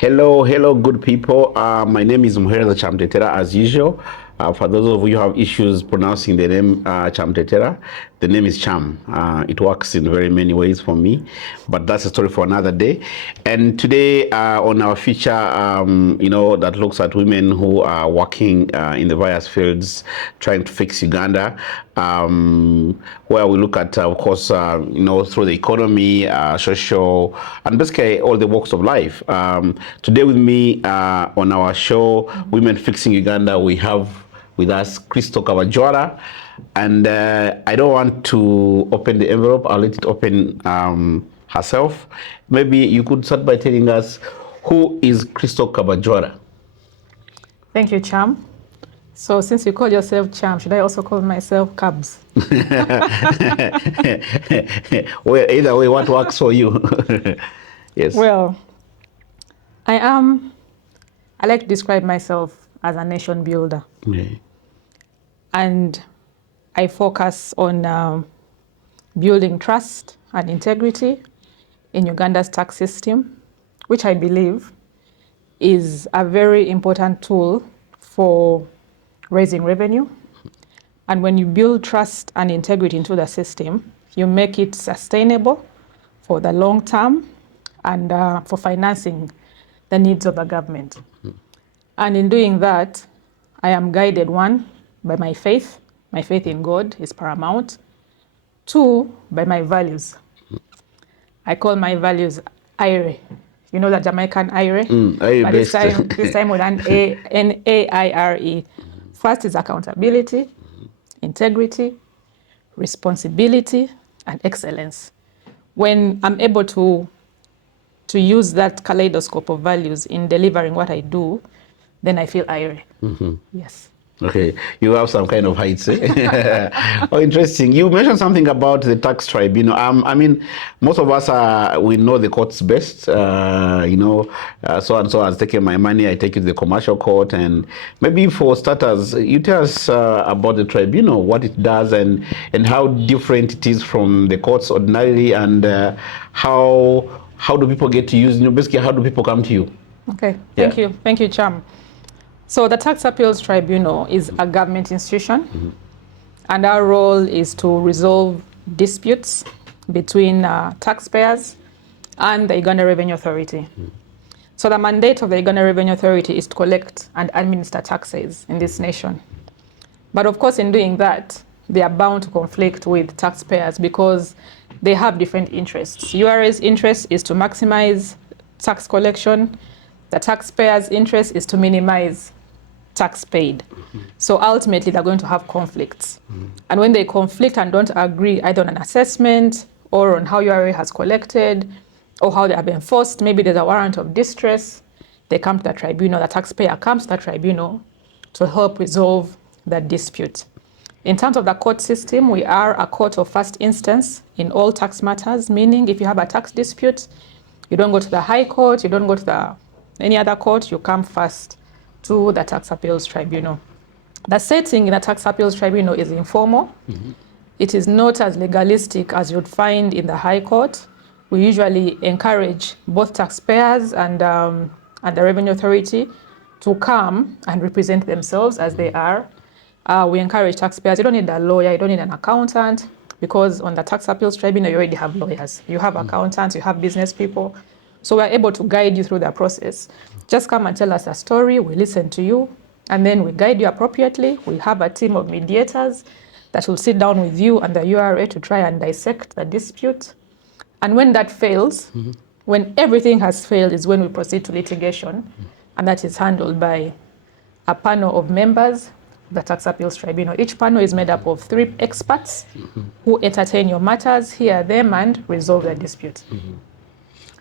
Hello, good people. My name is Muhereza Kyamutetera, as usual. For those of you who have issues pronouncing the name Kyamutetera, the name is Cham. It works in very many ways for me, but that's a story for another day. And today, on our feature, that looks at women who are working in the various fields, trying to fix Uganda, where we look at, of course, through the economy, social, and basically all the walks of life. Today with me on our show, Women Fixing Uganda, we have with us Kabajwara. And I don't want to open the envelope. I'll let it open herself. Maybe you could start by telling us, who is Kabajwara? Thank you, Cham. So since you call yourself Cham, should I also call myself Cabs? Well, either way, what works for you? Yes. Well, I like to describe myself as a nation builder. Okay. And I focus on building trust and integrity in Uganda's tax system, which I believe is a very important tool for raising revenue. And when you build trust and integrity into the system, you make it sustainable for the long term and for financing the needs of the government. Mm-hmm. And in doing that, I am guided, one, by my faith. My faith in God is paramount. Two, by my values. Mm-hmm. I call my values AIRE. You know the Jamaican AIRE? AIRE but based. this time with an AIRE. First is accountability, integrity, responsibility, and excellence. When I'm able to use that kaleidoscope of values in delivering what I do, then I feel AIRE. Mm-hmm. Yes. Okay, you have some kind of heights. Eh? Oh, interesting. You mentioned something about the tax tribunal. I mean, most of us we know the courts best. So and so has taken my money. I take it to the commercial court, and maybe for starters, you tell us about the tribunal, what it does, and how different it is from the courts ordinarily, and how do people get to use? Basically, how do people come to you? Okay, thank you, Cham. So the Tax Appeals Tribunal is a government institution, mm-hmm. and our role is to resolve disputes between taxpayers and the Uganda Revenue Authority. Mm-hmm. So the mandate of the Uganda Revenue Authority is to collect and administer taxes in this nation. But of course, in doing that, they are bound to conflict with taxpayers because they have different interests. URA's interest is to maximize tax collection. The taxpayer's interest is to minimize tax paid. Mm-hmm. So ultimately, they're going to have conflicts. Mm-hmm. And when they conflict and don't agree either on an assessment or on how URA has collected or how they have enforced, maybe there's a warrant of distress, they come to the tribunal, the taxpayer comes to the tribunal to help resolve that dispute. In terms of the court system, we are a court of first instance in all tax matters, meaning if you have a tax dispute, you don't go to the High Court, you don't go to any other court, you come first to the Tax Appeals Tribunal. The setting in the Tax Appeals Tribunal is informal. Mm-hmm. It is not as legalistic as you'd find in the High Court. We usually encourage both taxpayers and the Revenue Authority to come and represent themselves as they are. We encourage taxpayers, you don't need a lawyer, you don't need an accountant, because on the Tax Appeals Tribunal, you already have lawyers. You have accountants, you have business people. So we're able to guide you through the process. Just come and tell us a story, we listen to you, and then we guide you appropriately. We have a team of mediators that will sit down with you and the URA to try and dissect the dispute. And when that fails, mm-hmm. when everything has failed is when we proceed to litigation, mm-hmm. and that is handled by a panel of members, the Tax Appeals Tribunal. Each panel is made up of 3 experts mm-hmm. who entertain your matters, hear them, and resolve the dispute. Mm-hmm.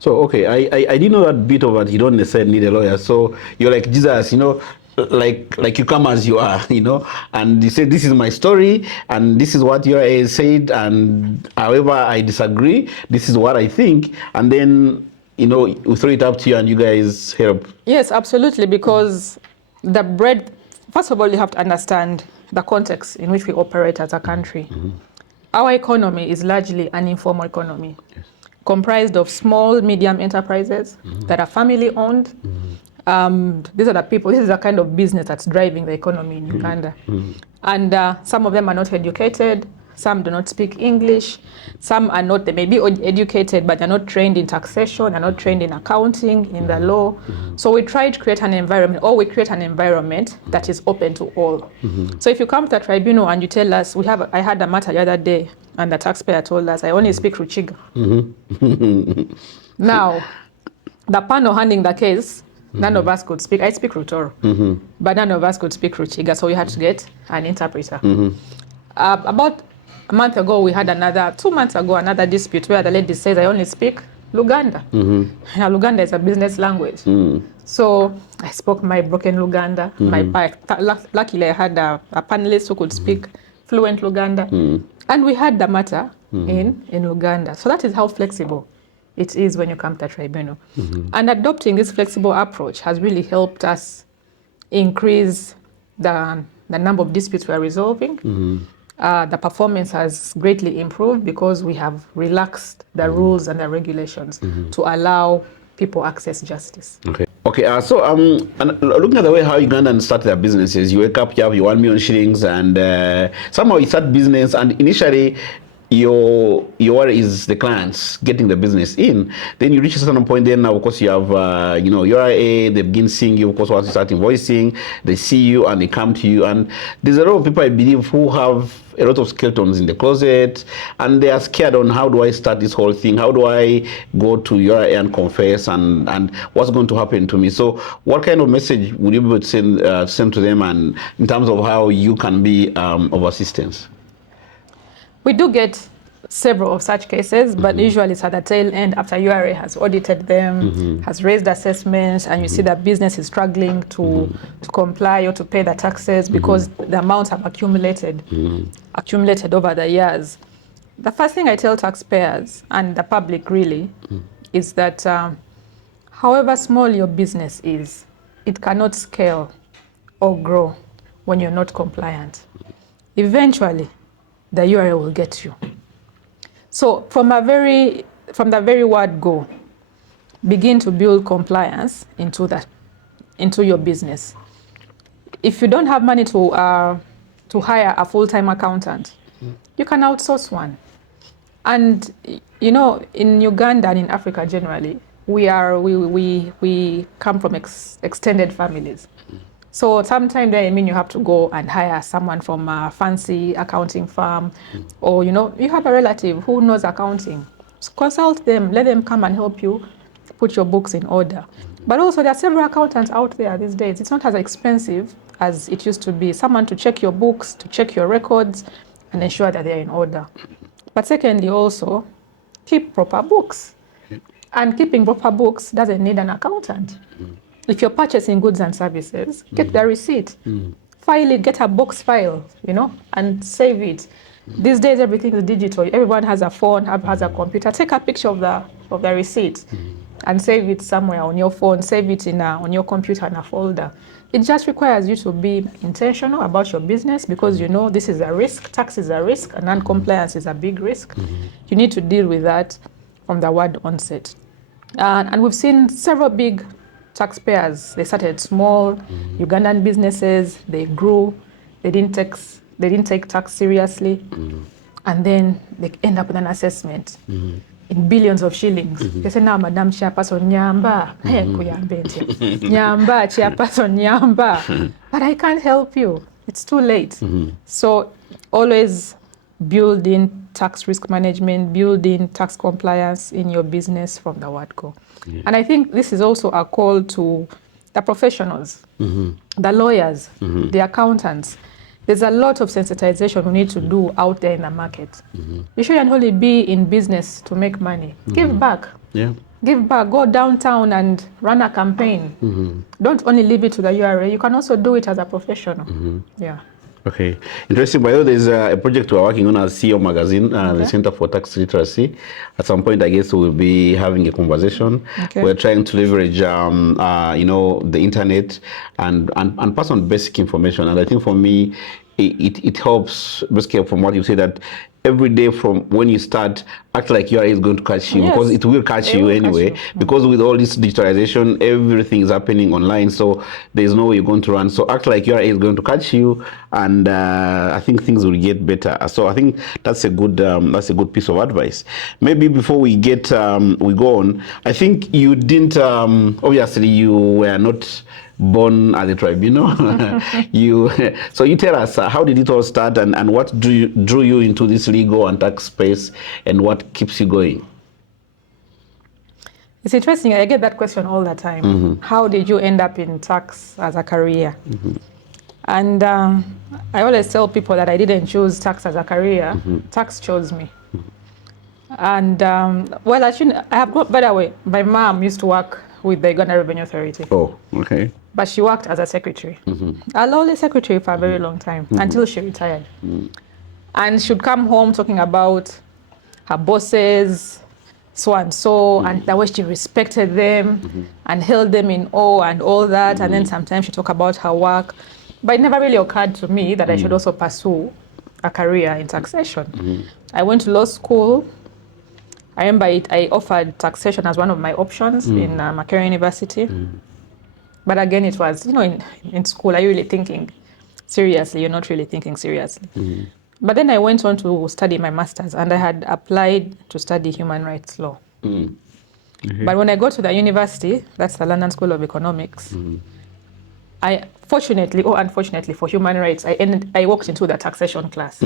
So, okay, I didn't know that bit of it. You don't necessarily need a lawyer. So you're like Jesus, like you come as you are, and you say, this is my story, and this is what you said, and however I disagree, this is what I think, and then, we throw it up to you and you guys help. Yes, absolutely, because first of all, you have to understand the context in which we operate as a country. Mm-hmm. Our economy is largely an informal economy. Yes. comprised of small, medium enterprises that are family owned. These are the people, this is the kind of business that's driving the economy in Uganda. And some of them are not educated, some do not speak English, some are not, they may be educated, but they're not trained in taxation, they're not trained in accounting, in the law. So we try to create an environment, or we create an environment that is open to all. So if you come to the tribunal and you tell us, I had a matter the other day, and the taxpayer told us, I only speak Ruchiga. Now, the panel handling the case, none of us could speak. I speak Rutoro, but none of us could speak Ruchiga, so we had to get an interpreter. About a month ago, we had 2 months ago, another dispute where the lady says, I only speak Luganda. Now, Luganda is a business language. So I spoke my broken Luganda. Luckily, I had a panelist who could speak fluent Luganda. And we had the matter in Luganda. So that is how flexible it is when you come to a tribunal. And adopting this flexible approach has really helped us increase the number of disputes we are resolving. The performance has greatly improved because we have relaxed the rules and the regulations to allow people access justice. Okay, so and looking at the way how Ugandans start their businesses, you wake up, you have your 1 million shillings, and somehow you start business, and initially your worry is the clients getting the business in. Then you reach a certain point, then now of course you have your AIRE, they begin seeing you, of course once you start invoicing, they see you and they come to you, and there's a lot of people I believe who have a lot of skeletons in the closet, and they are scared on how do I start this whole thing, how do I go to your AIRE and confess, and what's going to happen to me. So what kind of message would you be able to send to them, and in terms of how you can be of assistance? We do get several of such cases, but usually it's at the tail end after URA has audited them, has raised assessments, and you see that business is struggling to comply or to pay the taxes because the amounts have accumulated over the years. The first thing I tell taxpayers and the public really is that however small your business is, it cannot scale or grow when you're not compliant. Eventually, the URA will get you. So from the very word go, begin to build compliance into your business. If you don't have money to hire a full-time accountant, you can outsource one. And in Uganda and in Africa generally, we come from extended families. So sometimes you have to go and hire someone from a fancy accounting firm, or you have a relative who knows accounting. Consult them, let them come and help you put your books in order. But also there are several accountants out there these days. It's not as expensive as it used to be. Someone to check your books, to check your records, and ensure that they're in order. But secondly also, keep proper books. And keeping proper books doesn't need an accountant. If you're purchasing goods and services, get the receipt. File it, get a box file, and save it. These days, everything is digital. Everyone has a phone, has a computer. Take a picture of the receipt and save it somewhere on your phone. Save it on your computer in a folder. It just requires you to be intentional about your business because this is a risk. Tax is a risk, and non-compliance is a big risk. You need to deal with that from the word onset. And we've seen several big taxpayers. They started small, Ugandan businesses. They grew. They didn't take tax seriously, and then they end up with an assessment in billions of shillings. They say, "Now, Madam Chairperson, nyamba, nyamba, Chairperson, nyamba, but I can't help you. It's too late." So, always build in tax risk management, build in tax compliance in your business from the word go. And I think this is also a call to the professionals, the lawyers, the accountants. There's a lot of sensitization we need to do out there in the market. You shouldn't only be in business to make money. Give back. Give back. Go downtown and run a campaign. Don't only leave it to the URA. You can also do it as a professional. Okay, interesting. By the way, there's a project we're working on as CEO Magazine, the Center for Tax Literacy. At some point, I guess we'll be having a conversation. We're trying to leverage, the internet and pass on basic information. And I think for me, it helps, basically from what you say, that every day from when you start, act like URA is going to catch you, Yes, because it will catch it you will catch anyway. you. Because with all this digitalization, everything is happening online, so there's no way you're going to run. So act like URA is going to catch you, and I think things will get better. So I think that's a good piece of advice. Maybe before we get we go on, I think you didn't obviously you were not born at the tribunal. So you tell us, how did it all start, and what drew you into this legal and tax space, and what keeps you going? It's interesting. I get that question all the time. How did you end up in tax as a career? And I always tell people that I didn't choose tax as a career. Tax chose me. And well, actually, I have got, by the way, my mom used to work with the Uganda Revenue Authority. Oh, okay. But she worked as a secretary, a lowly secretary for a very long time, until she retired. And she'd come home talking about her bosses, so and so, and the way she respected them and held them in awe and all that. And then sometimes she talked about her work. But it never really occurred to me that I should also pursue a career in taxation. I went to law school. I remember I offered taxation as one of my options in Makerere University. But again, it was, in school, are you really thinking seriously? You're not really thinking seriously. But then I went on to study my master's, and I had applied to study human rights law. But when I got to the university, that's the London School of Economics, I fortunately or unfortunately for human rights, I walked into the taxation class.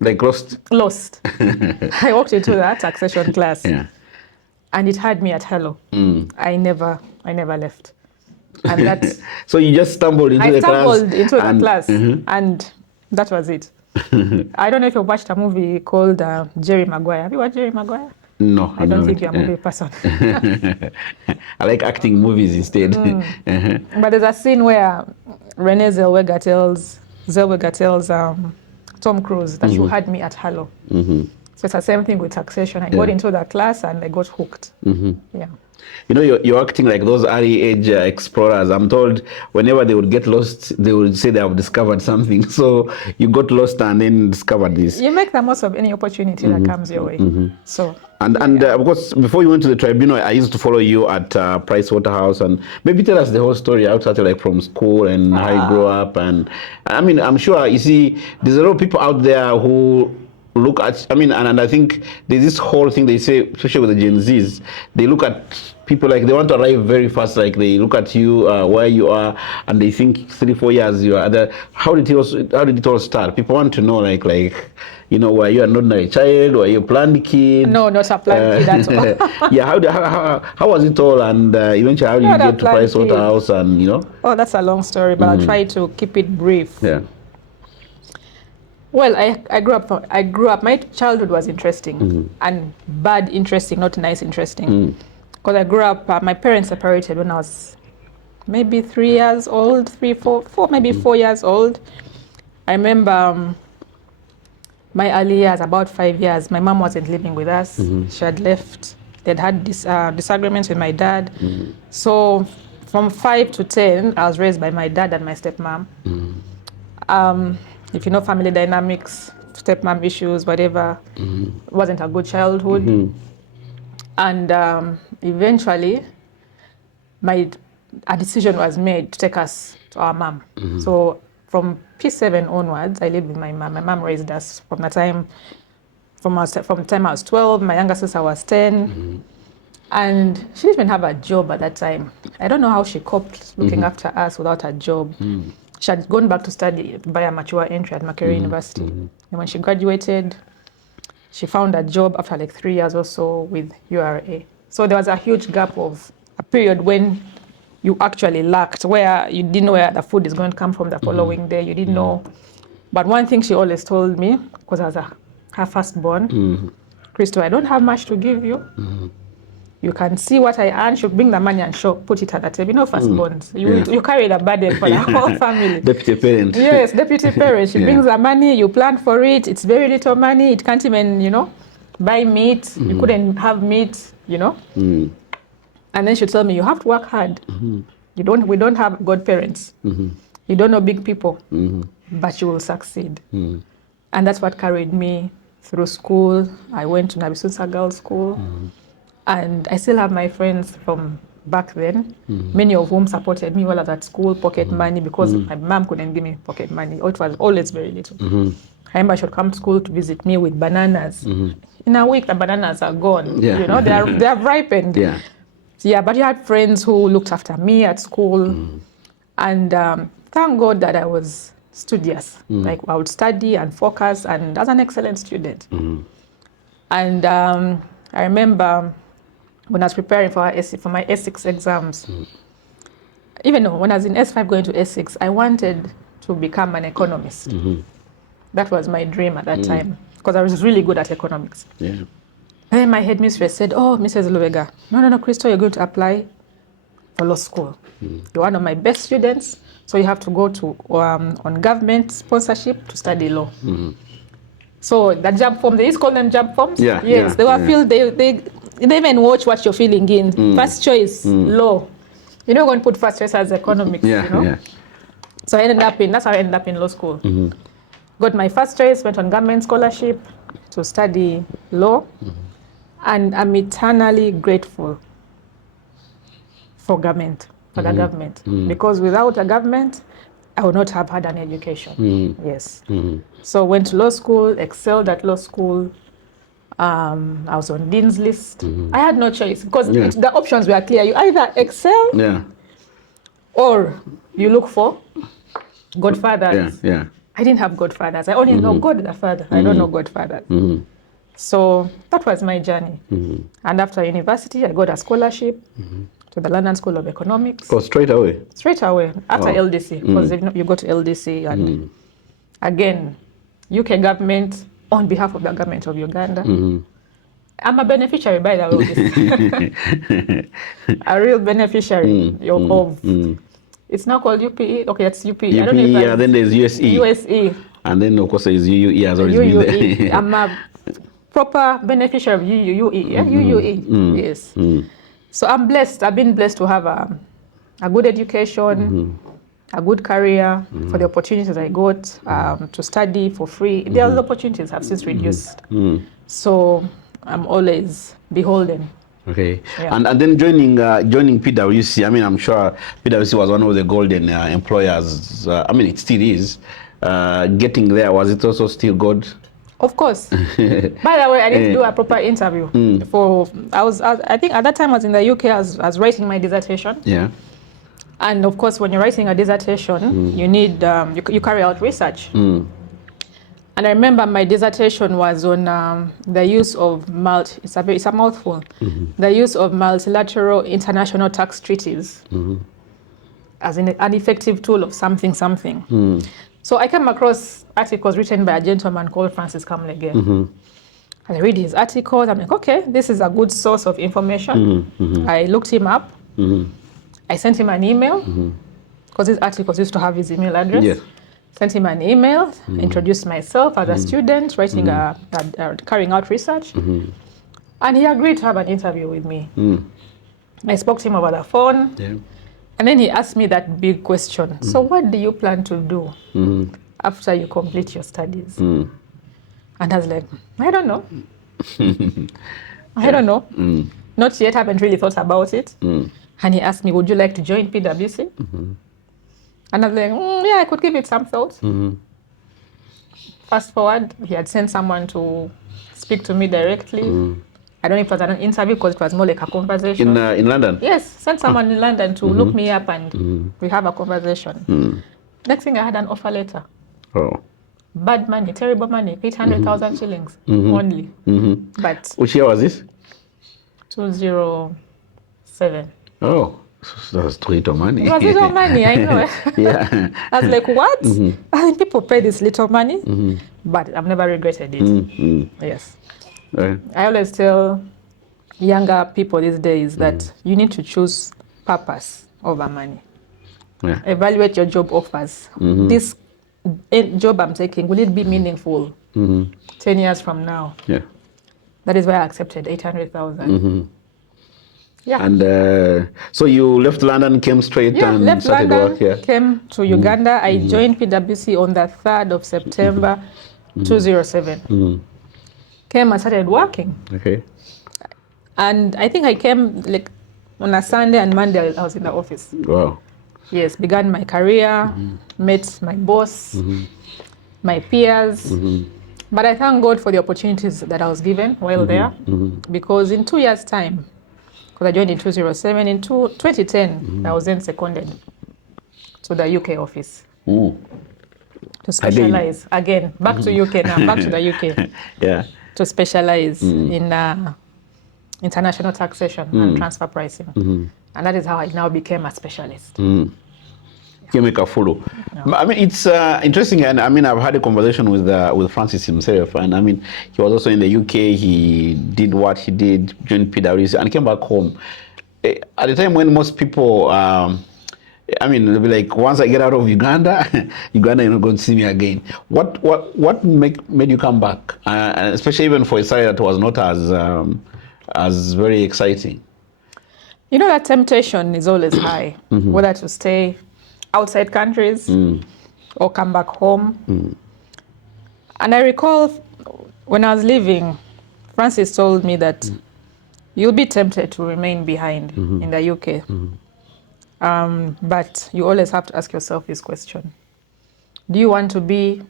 Like lost? Lost. I walked into that taxation class. Yeah. And it had me at hello. I never left. And that's So you just stumbled into the class? I stumbled into the class, and that was it. I don't know if you watched a movie called Jerry Maguire. Have you watched Jerry Maguire? No, I don't think you're a movie person. I like acting movies instead. But there's a scene where Renee Zellweger tells Tom Cruise that you had me at hello. So it's the same thing with taxation. I got into that class and I got hooked. Yeah. You're acting like those early age explorers. I'm told whenever they would get lost, they would say they have discovered something. So you got lost and then discovered this. You make the most of any opportunity that comes your way. So. And of course, before you went to the tribunal, I used to follow you at Price Waterhouse, and maybe tell us the whole story outside, like from school and how you grew up. And I mean, I'm sure you see, there's a lot of people out there who look at, and I think there's this whole thing they say, especially with the Gen Zs, they look at people like they want to arrive very fast, like they look at you where you are, and they think 3-4 years you are there. How did it all start? People want to know, like were you an ordinary child, were you a planned kid? No, not a planned kid at all. Yeah, how was it all, and eventually how did you get to Price Waterhouse, and Oh, that's a long story, but I'll try to keep it brief. Yeah. Well, I grew up. My childhood was interesting, and bad interesting, not nice interesting. Because I grew up, my parents separated when I was maybe 3 years old, 4 years old. I remember my early years, about 5 years, my mom wasn't living with us. She had left. They'd had disagreements with my dad. So from 5 to 10, I was raised by my dad and my stepmom. If you know family dynamics, stepmom issues, whatever, it wasn't a good childhood. And eventually, a decision was made to take us to our mom. So from P7 onwards, I lived with my mom. My mom raised us from the time I was 12. My younger sister was 10. And she didn't even have a job at that time. I don't know how she coped looking after us without a job. She had gone back to study by a mature entry at Makerere University. And when she graduated, she found a job after like 3 years or so with URA. So there was a huge gap of a period when you actually lacked, where you didn't know where the food is going to come from the following day. You didn't know. But one thing she always told me, because I was her firstborn, Crystal, I don't have much to give you. You can see what I earn. She'll bring the money and put it at the table. Firstborns. You carry the burden for the whole family. Deputy parent. Yes, deputy parent. She brings the money, you plan for it. It's very little money. It can't even, buy meat. You couldn't have meat, And then she'll tell me, you have to work hard. We don't have godparents. You don't know big people, but you will succeed. And that's what carried me through school. I went to Nabisusa Girls School, and I still have my friends from back then, many of whom supported me while I was at school, pocket money, because my mom couldn't give me pocket money. It was always very little. I remember she would come to school to visit me with bananas. In a week, the bananas are gone. Yeah. You know, they have ripened. Yeah. Yeah, but you had friends who looked after me at school. And thank God that I was studious. Like, I would study and focus, and I was an excellent student. And I remember when I was preparing for my S6 exams, even though when I was in S5 going to S6, I wanted to become an economist. That was my dream at that time, because I was really good at economics. Yeah. And then my headmistress said, "Oh, Mrs. Lubega, no, Crystal, you're going to apply for law school. You're one of my best students, so you have to go to on government sponsorship to study law." So the jump form, they used to call them jump forms. Yeah. Yes, they were filled. They even watch what you're filling in. First choice, law. You're not going to put first choice as economics. Yeah. You know? Yeah. So that's how I ended up in law school. Got my first choice, went on government scholarship to study law, and I'm eternally grateful for the government, because without the government, I would not have had an education. Yes. So went to law school, excelled at law school. I was on Dean's list. I had no choice, because the options were clear. You either excel or you look for godfathers. Yeah. I didn't have godfathers. I only know God the Father. I don't know godfathers. So that was my journey. And after university, I got a scholarship to the London School of Economics. Oh, straight away? Straight away, after LDC, because you go to LDC, and again, UK government on behalf of the government of Uganda. I'm a beneficiary, by the way, a real beneficiary of. It's now called UPE. Okay, it's UPE. I don't know if yeah, then there's USE. USE. And then, of course, there's UUE has always been there. I'm a proper beneficiary of UUE. Yeah? UUE. Yes. So I'm blessed. I've been blessed to have a good education, a good career, for the opportunities I got to study for free. The other opportunities have since reduced. So I'm always beholden. Okay. Yeah. And then joining PwC, I mean, I'm sure PwC was one of the golden employers. I mean, it still is. Getting there, was it also still good? Of course. By the way, I didn't do a proper interview. I think at that time I was in the UK, I was writing my dissertation. Yeah. And of course, when you're writing a dissertation, you need, you carry out research. And I remember my dissertation was on the use of it's a mouthful, the use of multilateral international tax treaties as an effective tool of something. So I came across articles written by a gentleman called Francis Kamlege. And I read his articles. I'm like, okay, this is a good source of information. I looked him up. I sent him an email, because his articles used to have his email address. Yes. Sent him an email, introduced myself as a student, writing carrying out research. And he agreed to have an interview with me. I spoke to him over the phone. Yeah. And then he asked me that big question. So what do you plan to do after you complete your studies? And I was like, I don't know. I don't know. Not yet, haven't really thought about it. And he asked me, would you like to join PwC? And I was like, yeah, I could give it some thought. Fast forward, he had sent someone to speak to me directly. I don't know if it was an interview, because it was more like a conversation. In London? Yes, sent someone in London to look me up, and we have a conversation. Next thing, I had an offer letter. Oh. Bad money, terrible money, 800,000 shillings only. But which year was this? 2007. Oh, that was too little money. It was little money, I know. Yeah. I was like, what? I think people pay this little money, but I've never regretted it. Yes. Right. I always tell younger people these days that you need to choose purpose over money. Yeah. Evaluate your job offers. This job I'm taking, will it be meaningful 10 years from now? Yeah. That is why I accepted 800,000. Yeah. And so you left London, came straight and left started London, work here? Came to Uganda. I joined PwC on the 3rd of September 2007. came and started working. Okay. And I think I came like on a Sunday and Monday I was in the office. Wow. Yes, began my career, met my boss, my peers. But I thank God for the opportunities that I was given while there, because in 2 years' time, because I joined in 2007, in 2010, I was then seconded to the UK office to specialize. Again, back to UK now, back to the UK. Yeah. To specialize in international taxation and transfer pricing. And that is how I now became a specialist. Kemeka. I mean, it's interesting, and I mean, I've had a conversation with Francis himself, and I mean, he was also in the UK. He did what he did, joined PwC, and came back home. At the time when most people, I mean, they'll be like, once I get out of Uganda, Uganda, you're not going to see me again. What made you come back, and especially even for a salary that was not as very exciting? You know, that temptation is always high, whether to stay outside countries or come back home. And I recall when I was leaving, Francis told me that you'll be tempted to remain behind in the UK. But you always have to ask yourself this question. Do you want to be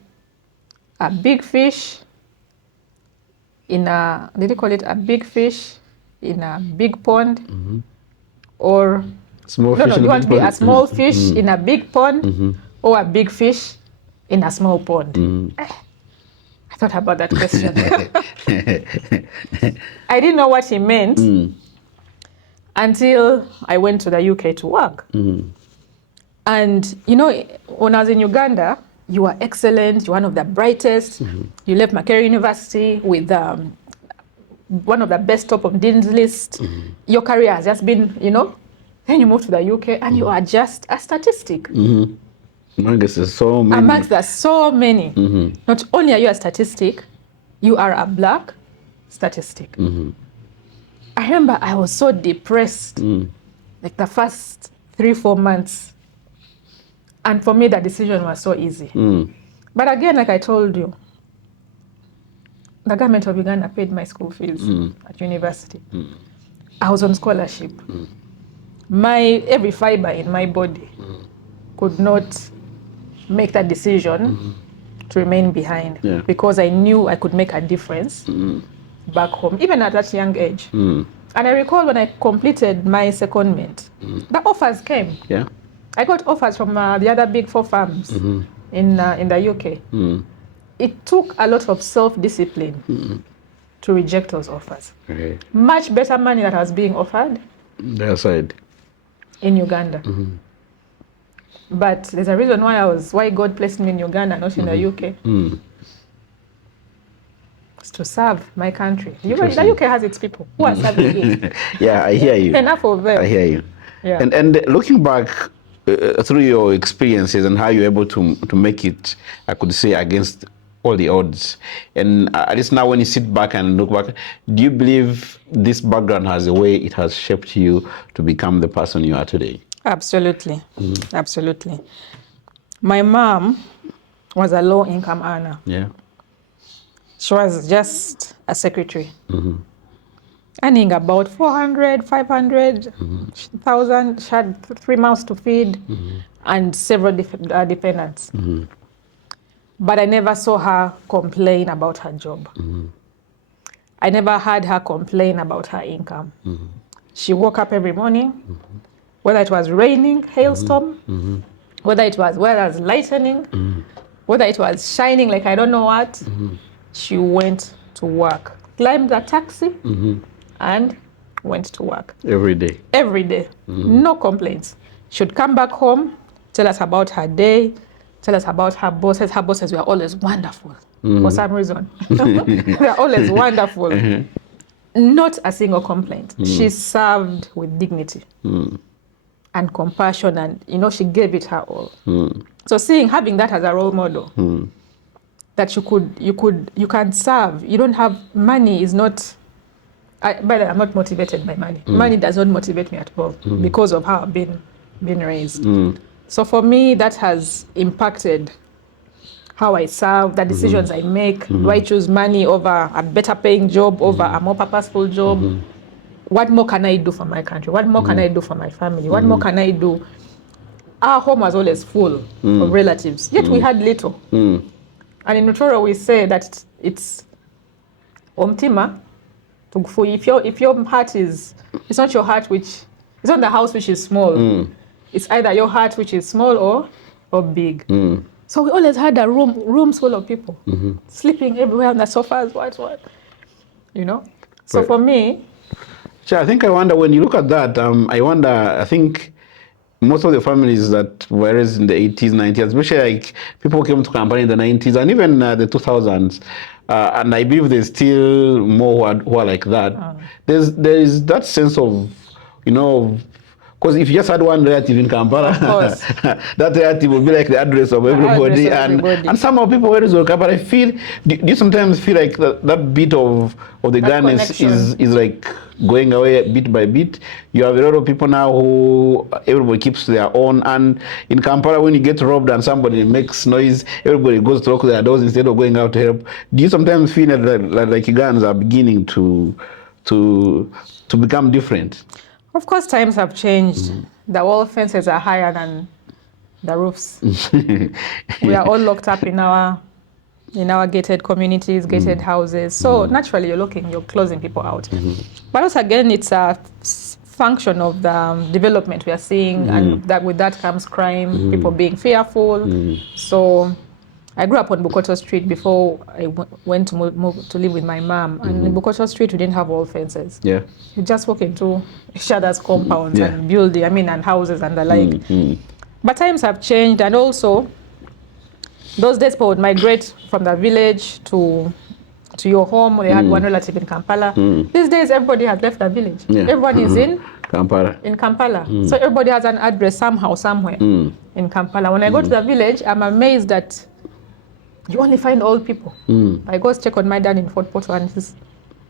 a big fish in a, did you call it a big fish in a big pond? Or Small no, fish do you want to be a small fish Mm-hmm. in a big pond or a big fish in a small pond? I thought about that question. I didn't know what he meant until I went to the UK to work. And you know, when I was in Uganda, you were excellent, you're one of the brightest. You left Makerere University with one of the best top of Dean's list. Your career has just been, you know, then you move to the UK and you are just a statistic. Amongst the so many. Amongst the so many. Not only are you a statistic, you are a black statistic. I remember I was so depressed, like the first 3-4 months. And for me, the decision was so easy. But again, like I told you, the government of Uganda paid my school fees at university. I was on scholarship. Every fiber in my body could not make that decision to remain behind because I knew I could make a difference back home, even at that young age. And I recall when I completed my secondment, the offers came. Yeah. I got offers from the other big 4 firms in the UK. It took a lot of self-discipline to reject those offers. Okay. Much better money that was being offered Their side. in Uganda. But there's a reason why God placed me in Uganda, not in the UK. It's to serve my country. The UK has its people who are serving it. Yeah, I hear you. Enough of them. I hear you. Yeah. And looking back through your experiences and how you're able to make it, I could say, against all the odds. And at least now when you sit back and look back, do you believe this background has a way it has shaped you to become the person you are today? Absolutely. Absolutely. My mom was a low-income earner. Yeah. She was just a secretary. Earning about 400, 500,000. She had 3 mouths to feed and several dependents. But I never saw her complain about her job. I never heard her complain about her income. She woke up every morning, whether it was raining, hailstorm, whether it was lightning, whether it was shining like I don't know what, she went to work, climbed a taxi, and went to work. Every day. Every day. No complaints. She'd come back home, tell us about her day, tell us about her bosses. Her bosses were always wonderful for some reason. They're always wonderful. Not a single complaint. She served with dignity and compassion, and you know, she gave it her all. So having that as a role model, that you can serve. You don't have money is not. By the way, I'm not motivated by money. Money does not motivate me at all because of how I've been raised. So for me, that has impacted how I serve, the decisions I make. Do I choose money over a better paying job, over a more purposeful job? What more can I do for my country? What more can I do for my family? What more can I do? Our home was always full of relatives, yet we had little. And in Nutoro we say that it's omtima. If your heart is, it's not your heart which, it's not the house which is small. It's either your heart which is small or big. So we always had a rooms full of people, sleeping everywhere on the sofas, what, you know? So for me... I think I wonder, when you look at that, I think most of the families that were raised in the 80s, 90s, especially like people came to Kampala in the 90s and even the 2000s, and I believe there's still more who are like that. There is that sense of, you know, because if you just had one relative in Kampala, that relative would be like the address of everybody. And somehow people were in Kampala. I feel, do you sometimes feel like that bit of the Ghanaians is like going away bit by bit? You have a lot of people now who everybody keeps to their own. And in Kampala, when you get robbed and somebody makes noise, everybody goes to lock their doors instead of going out to help. Do you sometimes feel like Ugandans are beginning to become different? Of course, times have changed. The wall fences are higher than the roofs. We are all locked up in our gated communities, gated houses. So naturally, you're closing people out. But also, again, it's a function of the development we are seeing, and that with that comes crime, people being fearful. So I grew up on Bukoto Street before I went to move to live with my mom. And in Bukoto Street, we didn't have wall fences. Yeah. You just walk into each other's compounds and building, and houses and the like. But times have changed, and also those days people would migrate from the village to your home. They had one relative in Kampala. These days, everybody has left the village. Everyone is in Kampala. So everybody has an address somehow, somewhere in Kampala. When I go to the village, I'm amazed that you only find old people. I go check on my dad in Fort Portal, and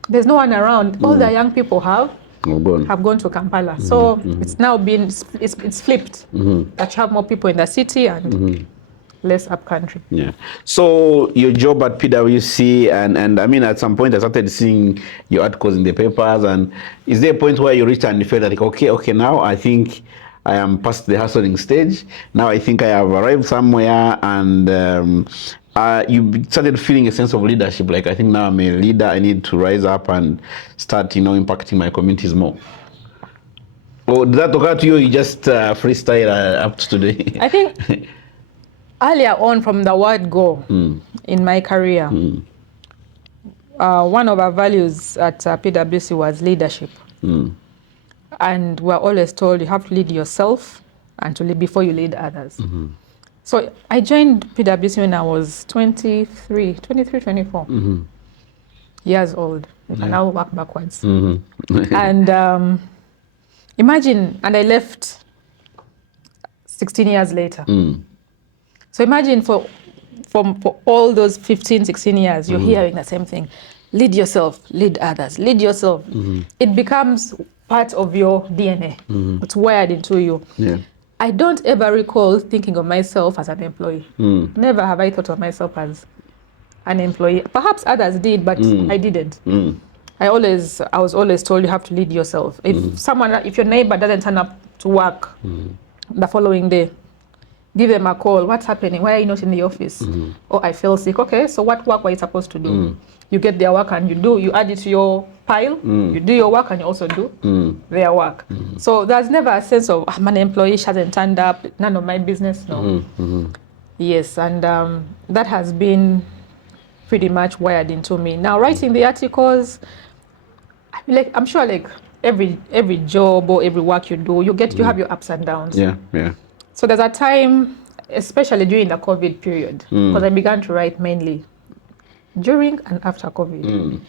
there's no one around. All the young people have gone to Kampala. So it's now it's flipped. That you have more people in the city and less up country. Yeah. So your job at PwC, and I mean, at some point I started seeing your articles in the papers. And is there a point where you reached and you felt like, okay, now I think I am past the hustling stage. Now I think I have arrived somewhere, and you started feeling a sense of leadership. Like, I think now I'm a leader. I need to rise up and start, impacting my communities more. Or did that occur to you? You just freestyle up to today? I think earlier on, from the word go in my career, one of our values at PwC was leadership. And we're always told you have to lead yourself and to lead before you lead others. So I joined PwC when I was 23, 24 years old. If I now work backwards. And imagine, and I left 16 years later. So imagine for all those 15, 16 years, you're hearing the same thing. Lead yourself, lead others, lead yourself. It becomes part of your DNA. It's wired into you. I don't ever recall thinking of myself as an employee. Never have I thought of myself as an employee. Perhaps others did, but I didn't. I was always told you have to lead yourself. If your neighbor doesn't turn up to work the following day, give them a call. What's happening? Why are you not in the office? Oh, I feel sick. Okay, so what work were you supposed to do? You get their work and you add it to your pile. You do your work and you also do their work. So there's never a sense of, I'm an employee, she hasn't turned up, none of my business. No. Yes, and that has been pretty much wired into me. Now, writing the articles, I'm sure like every job or every work you do, you have your ups and downs. So there's a time, especially during the COVID period, because I began to write mainly during and after COVID,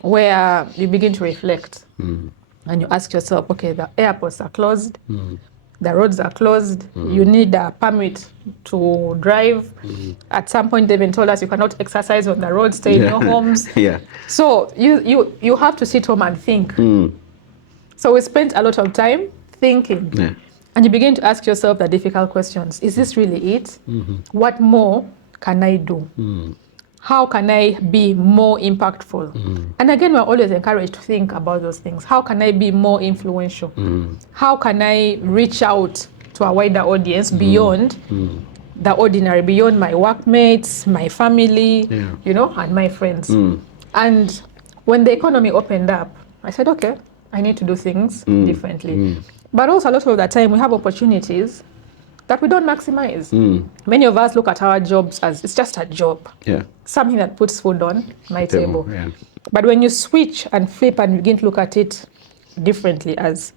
where you begin to reflect and you ask yourself, okay, the airports are closed, the roads are closed, you need a permit to drive. At some point, they even told us you cannot exercise on the road, stay in your homes. So you have to sit home and think. So we spent a lot of time thinking. And you begin to ask yourself the difficult questions. Is this really it? What more can I do? How can I be more impactful? And again, we're always encouraged to think about those things. How can I be more influential? How can I reach out to a wider audience beyond the ordinary, beyond my workmates, my family, and my friends? And when the economy opened up, I said, okay, I need to do things differently. But also a lot of the time we have opportunities that we don't maximize. Many of us look at our jobs as it's just a job, something that puts food on my table. But when you switch and flip and begin to look at it differently as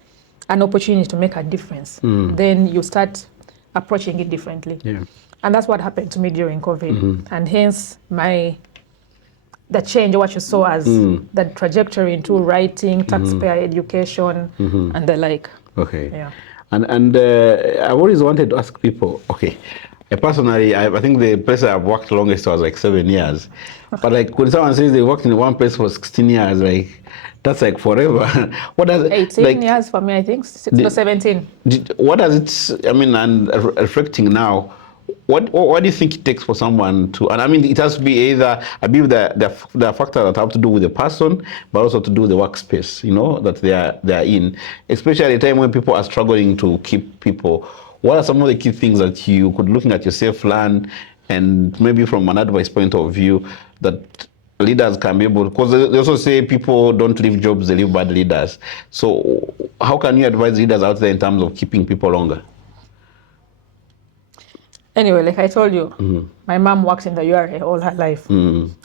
an opportunity to make a difference, then you start approaching it differently. And that's what happened to me during COVID. And hence the change, what you saw as the trajectory into writing, taxpayer education, and the like. And I've always wanted to ask people, personally, I think the place I've worked longest was like 7 years. But like when someone says they worked in one place for 16 years, like that's like forever. What does 18 years for me, I think, 17. What does it, and reflecting now, what do you think it takes for someone to, and I mean, it has to be either, I believe the factors that have to do with the person, but also to do with the workspace, that they are in, especially at a time when people are struggling to keep people. What are some of the key things that you could, looking at yourself, learn, and maybe from an advice point of view, that leaders can be able, because they also say people don't leave jobs, they leave bad leaders. So how can you advise leaders out there in terms of keeping people longer? Anyway, like I told you, my mom worked in the URA all her life.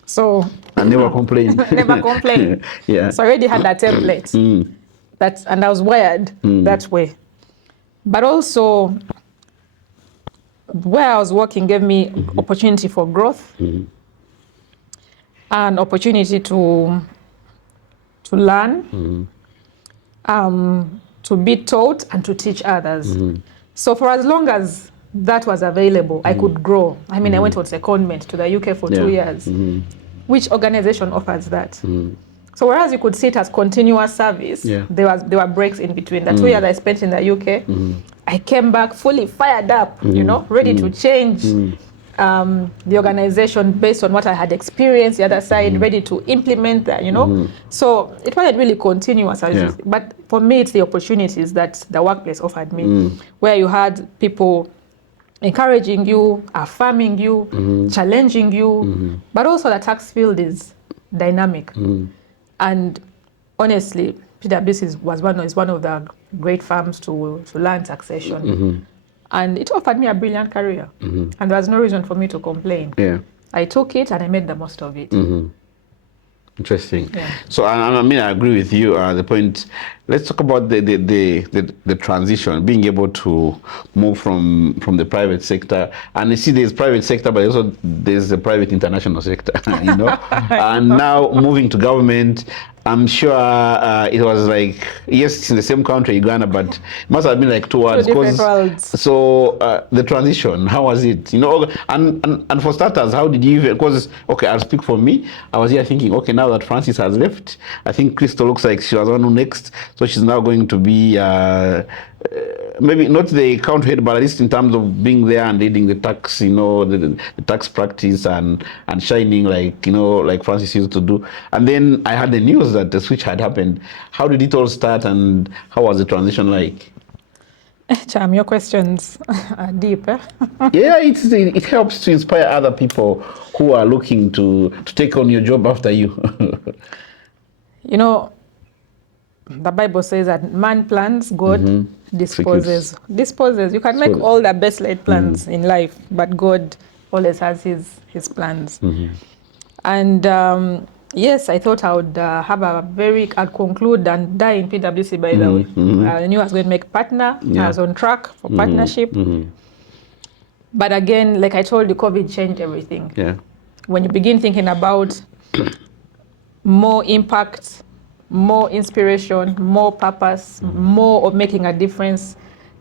So I never complained. Never complained. So I already had that template. And I was wired that way. But also, where I was working gave me opportunity for growth and opportunity to learn, to be taught, and to teach others. So for as long as that was available, I could grow. I mean, I went on secondment to the UK for 2 years. Which organization offers that? So whereas you could see it as continuous service, there were breaks in between. The 2 years I spent in the UK, I came back fully fired up, ready to change the organization based on what I had experienced, the other side, ready to implement that, So it wasn't really continuous. But for me, it's the opportunities that the workplace offered me, where you had people encouraging you, affirming you, challenging you, but also the tax field is dynamic. And honestly, PwC is one of the great firms to learn taxation. And it offered me a brilliant career. And there was no reason for me to complain. I took it and I made the most of it. Interesting. So I agree with you. The point. Let's talk about the transition, being able to move from the private sector, and you see there's private sector, but also there's the private international sector, and now moving to government. I'm sure it was like, yes, it's in the same country, Uganda, but it must have been like two worlds. So the transition, how was it? And for starters, how did you even, because, I'll speak for me. I was here thinking, now that Francis has left, I think Crystal looks like she was on who next. So she's now going to be, maybe not the account head, but at least in terms of being there and leading the tax, the tax practice and shining like Francis used to do. And then I had the news that the switch had happened. How did it all start, and how was the transition like? Cham, your questions are deep. It helps to inspire other people who are looking to take on your job after you. The Bible says that man plans, God disposes. You can make all the best laid plans in life, but God always has his plans. And yes, I thought I would I'd conclude and die in PwC, by the way. I knew I was going to make partner. I was on track for partnership. But again, like I told you, COVID changed everything. When you begin thinking about more impact, more inspiration, more purpose, more of making a difference,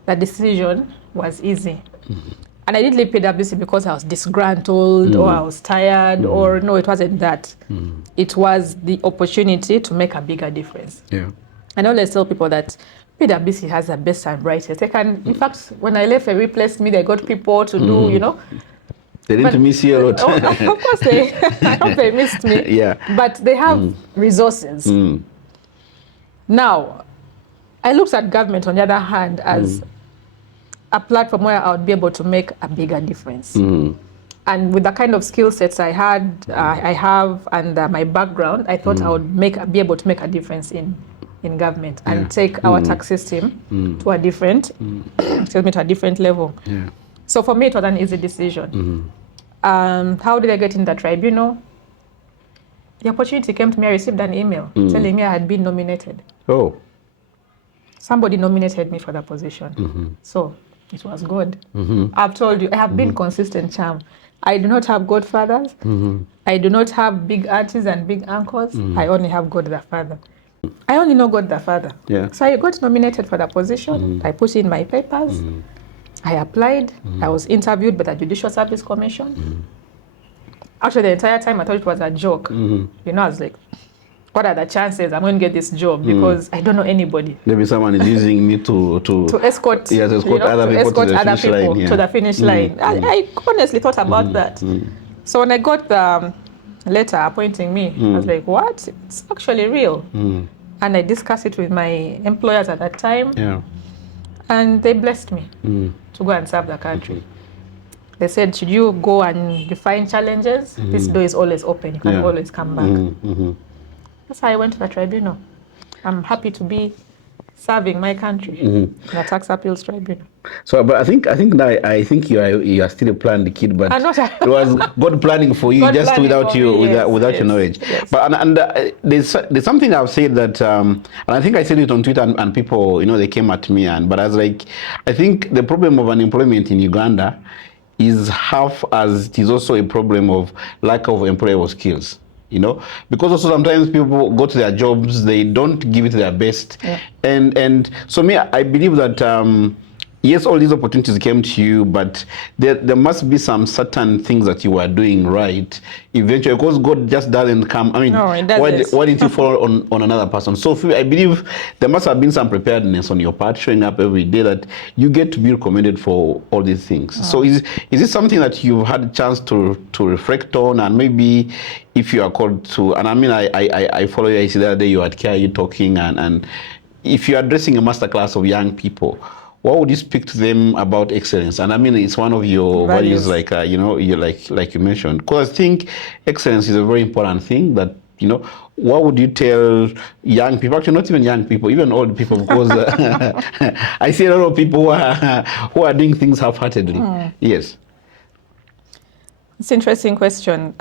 the decision was easy. And I didn't leave PwC because I was disgruntled or I was tired or no, it wasn't that. It was the opportunity to make a bigger difference. I always tell people that PwC has the best and brightest. They can, in fact, when I left, they replaced me. They got people to do, They didn't miss you a lot. Of course, I hope they missed me. Yeah. But they have resources. Now, I looked at government, on the other hand, as a platform where I would be able to make a bigger difference. And with the kind of skill sets I have, and my background, I thought I would be able to make a difference in government and take our tax system to a different, to a different level. Yeah. So for me, it was an easy decision. How did I get in the tribunal? The opportunity came to me. I received an email telling me I had been nominated. Oh. Somebody nominated me for the position. So it was good. I've told you, I have been consistent, Cham. I do not have godfathers. I do not have big aunties and big uncles. I only have God the Father. I only know God the Father. Yeah. So I got nominated for the position. I put in my papers. I applied. I was interviewed by the Judicial Service Commission. Actually, the entire time I thought it was a joke. You know, I was like, what are the chances I'm going to get this job? Because I don't know anybody. Maybe someone is using me to escort, to escort other people to the finish line. Yeah. To the finish line. I honestly thought about that. So when I got the letter appointing me, I was like, what? It's actually real. And I discussed it with my employers at that time. Yeah. And they blessed me to go and serve the country. They said, should you go and define challenges? This door is always open. You can always come back. That's how I went to the tribunal. I'm happy to be serving my country in the Tax Appeals Tribunal. So, but I think you are still a planned kid, but it was God planning for you, God just without you, me, without your knowledge. Yes. But and there's something I've said that, and I think I said it on Twitter, and people, they came at me, but I was like, I think the problem of unemployment in Uganda is half as it is also a problem of lack of employable skills. Because also sometimes people go to their jobs, they don't give it their best. Yeah. And so I believe that, yes, all these opportunities came to you, but there must be some certain things that you are doing right eventually, because God just doesn't come. I mean, no, it doesn't. Why did you fall on another person? So I believe there must have been some preparedness on your part, showing up every day that you get to be recommended for all these things. So is it something that you've had a chance to reflect on, and maybe if you are called to, and I mean, I follow you, I see the other day you had KIU talking, and if you're addressing a masterclass of young people, what would you speak to them about excellence? And I mean, it's one of your values, like you like you mentioned. Because I think excellence is a very important thing. That what would you tell young people? Actually, not even young people, even old people, because I see a lot of people who are doing things half-heartedly. Yes, it's an interesting question.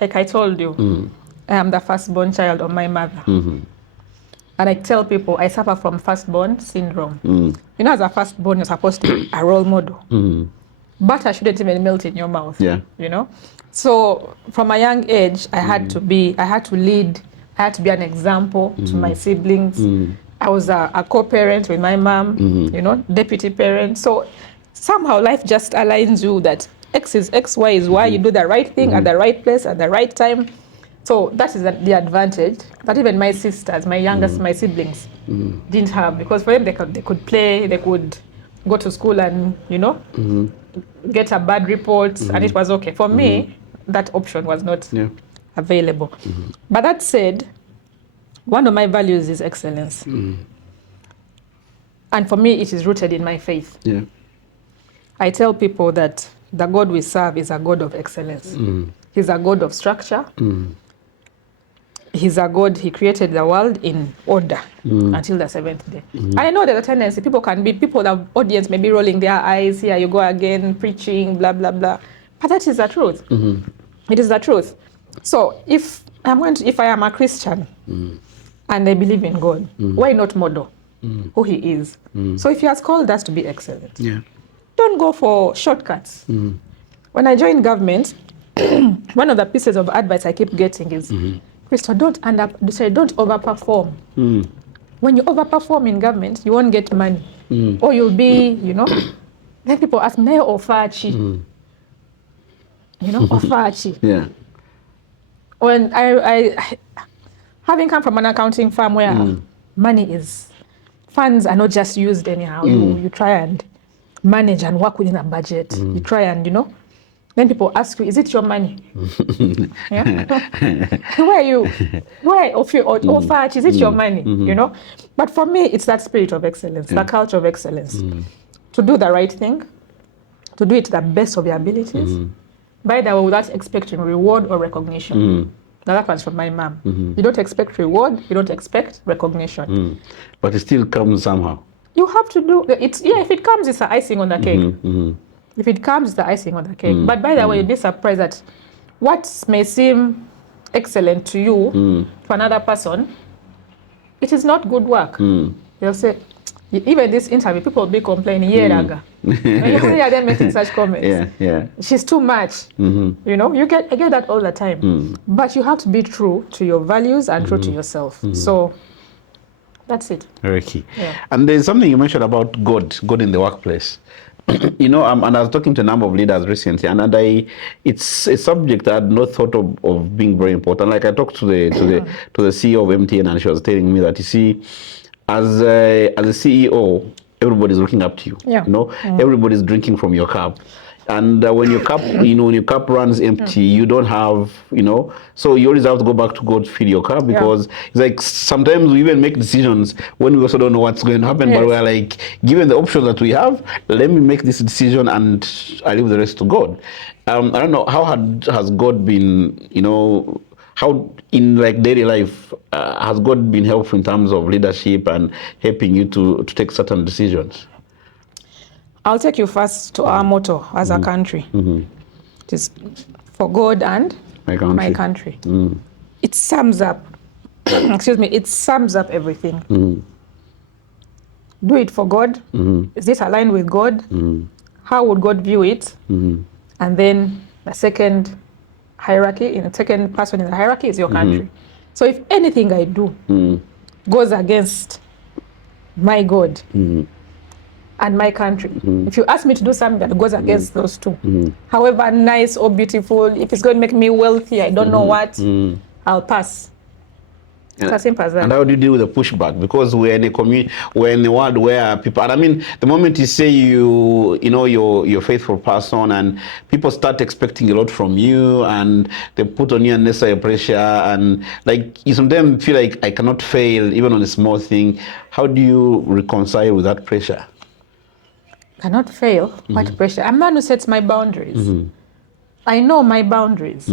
Like I told you, I am the firstborn child of my mother. And I tell people I suffer from firstborn syndrome. As a firstborn, you're supposed to be a role model. Butter shouldn't even melt in your mouth. Yeah. So from a young age, I had to lead. I had to be an example to my siblings. I was a co-parent with my mom, deputy parent. So somehow life just aligns you that X is X, Y is Y. You do the right thing at the right place at the right time. So that is the advantage that even my sisters, my youngest, my siblings didn't have, because for them they could play, they could go to school and get a bad report and it was okay. For me, that option was not available. But that said, one of my values is excellence, and for me it is rooted in my faith. Yeah. I tell people that the God we serve is a God of excellence. He's a God of structure. He's a God, he created the world in order until the seventh day. I know there's a tendency, the audience may be rolling their eyes, here you go again, preaching, blah, blah, blah. But that is the truth. It is the truth. So if I am a Christian and I believe in God, why not model who he is? So if he has called us to be excellent, don't go for shortcuts. When I joined government, one of the pieces of advice I keep getting is, Crystal, don't overperform. When you overperform in government, you won't get money. Or you'll be, then people ask me, Ofachi. Ofachi. Yeah. When I having come from an accounting firm where funds are not just used anyhow, you try and manage and work within a budget. You try and, then people ask you, is it your money? Where are you? Where? Or fetch, is it your money? But for me, it's that spirit of excellence, that culture of excellence. To do the right thing, to do it to the best of your abilities, by the way, without expecting reward or recognition. Now that one's from my mom. You don't expect reward, you don't expect recognition. But it still comes somehow. You have to do it. Yeah, if it comes, it's the icing on the cake. If it comes, it's the icing on the cake. But by the way, you'd be surprised that what may seem excellent to you, to another person, it is not good work. They'll say, even this interview, people will be complaining, Raga. You hear them making such comments. She's too much. I get that all the time. But you have to be true to your values and true to yourself. So that's it. Very key. And there's something you mentioned about God in the workplace. And I was talking to a number of leaders recently, and it's a subject I had not thought of being very important. Like I talked to the CEO of MTN, and she was telling me that, you see, as a CEO, everybody's looking up to you. Everybody's drinking from your cup. And when your cup, when your cup runs empty, you don't have, so you always have to go back to God to fill your cup, because it's like sometimes we even make decisions when we also don't know what's going to happen, but we're like, given the option that we have, let me make this decision and I leave the rest to God. I don't know, how has God been, how in like daily life, has God been helpful in terms of leadership and helping you to take certain decisions? I'll take you first to our motto as a country. It is for God and my country. It sums up, it sums up everything. Do it for God. Is this aligned with God? How would God view it? And then the second hierarchy, the second person in the hierarchy is your country. So if anything I do goes against my God, and my country. If you ask me to do something that goes against those two, however nice or beautiful, if it's going to make me wealthy, I don't know what, I'll pass. It's as simple as that. And how do you deal with the pushback? Because we're in a world where people, and I mean, the moment you say you're a faithful person, and people start expecting a lot from you, and they put on you unnecessary pressure, and like you sometimes feel like I cannot fail even on a small thing. How do you reconcile with that pressure? Cannot fail. What pressure? I'm a man who sets my boundaries. I know my boundaries.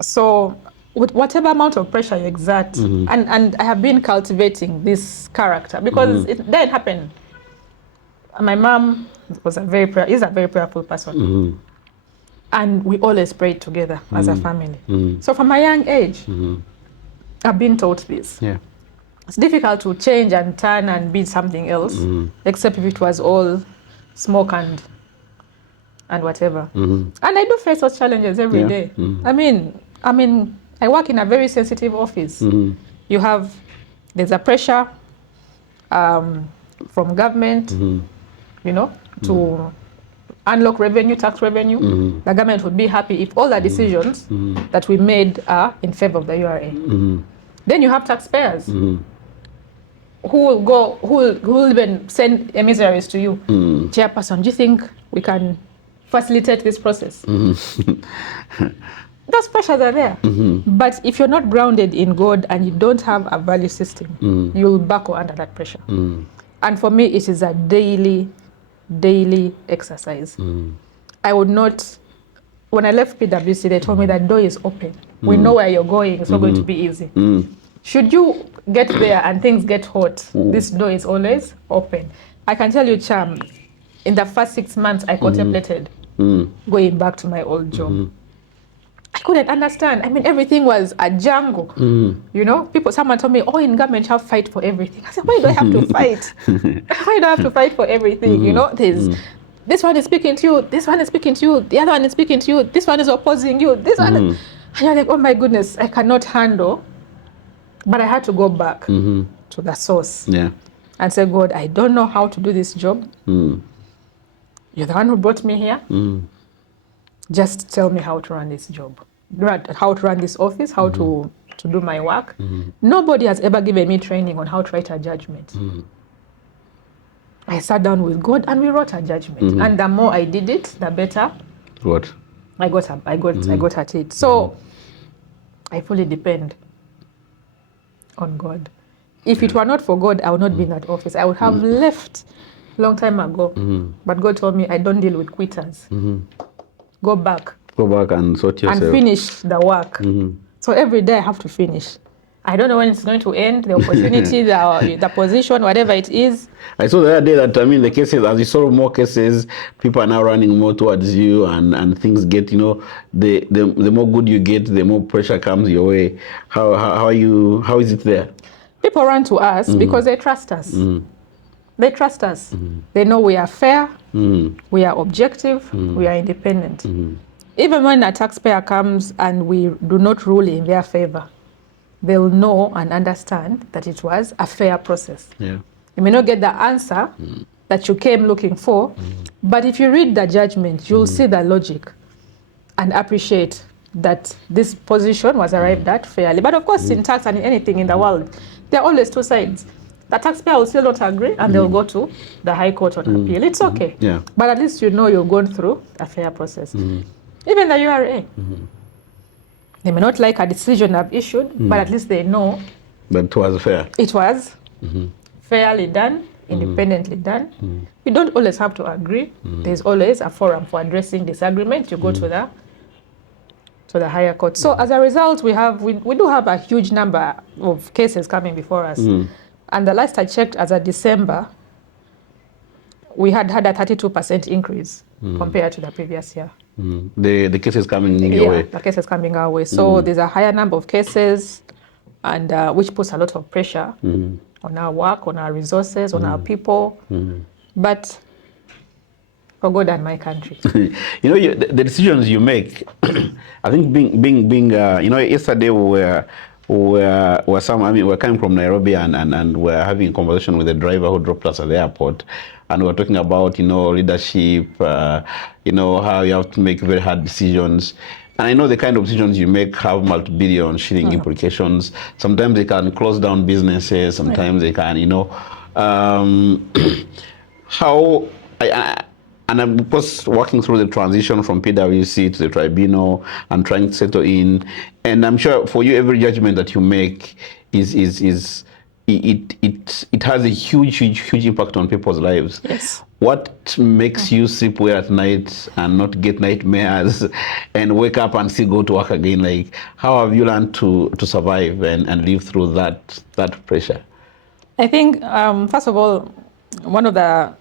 So with whatever amount of pressure you exert, and I have been cultivating this character, because it didn't happen. My mom is a very prayerful person. And we always prayed together as a family. So from a young age, I've been taught this. It's difficult to change and turn and be something else, except if it was all smoke and whatever. And I do face those challenges every day. I mean, I work in a very sensitive office. There's a pressure from government, to unlock revenue, tax revenue. The government would be happy if all the decisions that we made are in favor of the URA. Then you have taxpayers who will even send emissaries to you. Chairperson, do you think we can facilitate this process? Those pressures are there. But if you're not grounded in God and you don't have a value system, you'll buckle under that pressure. And for me, it is a daily exercise. I would not, when I left PwC, they told me that door is open. We know where you're going, it's not going to be easy. Should you get there and things get hot, this door is always open. I can tell you, Cham, in the first 6 months, I contemplated going back to my old job. I couldn't understand. I mean, everything was a jungle. Someone told me, in government, you have to fight for everything. I said, why do I have to fight? Why do I have to fight for everything? There's this one is speaking to you, this one is speaking to you, the other one is speaking to you, this one is opposing you, this one. And you're like, oh my goodness, I cannot handle. But I had to go back to the source and say, God, I don't know how to do this job. You're the one who brought me here. Just tell me how to run this job, how to run this office, how to do my work. Nobody has ever given me training on how to write a judgment. I sat down with God and we wrote a judgment. And the more I did it, the better What? I got at it. So I fully depend on God. If it were not for God, I would not be in that office. I would have left long time ago. But God told me, I don't deal with quitters. Go back. Go back and sort yourself. And finish the work. So every day I have to finish. I don't know when it's going to end, the opportunity, the position, whatever it is. I saw the other day that, the cases, as you solve more cases, people are now running more towards you, and things get, the more good you get, the more pressure comes your way. How is it there? People run to us because they trust us. They trust us. They know we are fair, we are objective, we are independent. Even when a taxpayer comes and we do not rule in their favor, they'll know and understand that it was a fair process. Yeah. You may not get the answer that you came looking for, but if you read the judgment, you'll see the logic and appreciate that this position was arrived at fairly. But of course, in tax and in anything in the world, there are always two sides. The taxpayer will still not agree, and they'll go to the High Court on appeal. It's okay. Yeah. But at least you know you've gone through a fair process. Even the URA. They may not like a decision I've issued, but at least they know that it was fair. It was fairly done, independently done. You don't always have to agree. There's always a forum for addressing disagreement. You go to the higher court. So as a result, we do have a huge number of cases coming before us. And the last I checked, as of December, we had a 32% increase compared to the previous year. The cases coming your way. The cases coming our way. So there's a higher number of cases, and which puts a lot of pressure on our work, on our resources, on our people. But for God and my country. The decisions you make, I think being yesterday we're coming from Nairobi and we're having a conversation with the driver who dropped us at the airport, and we're talking about leadership, how you have to make very hard decisions. And I know the kind of decisions you make have multi-billion shilling implications. Sometimes they can close down businesses. Sometimes they can, and I'm of course working through the transition from PwC to the tribunal and trying to settle in. And I'm sure for you, every judgment that you make it has a huge impact on people's lives. Yes. What makes you sleep well at night and not get nightmares and wake up and still go to work again? Like, how have you learned to survive and live through that pressure? I think first of all, one of the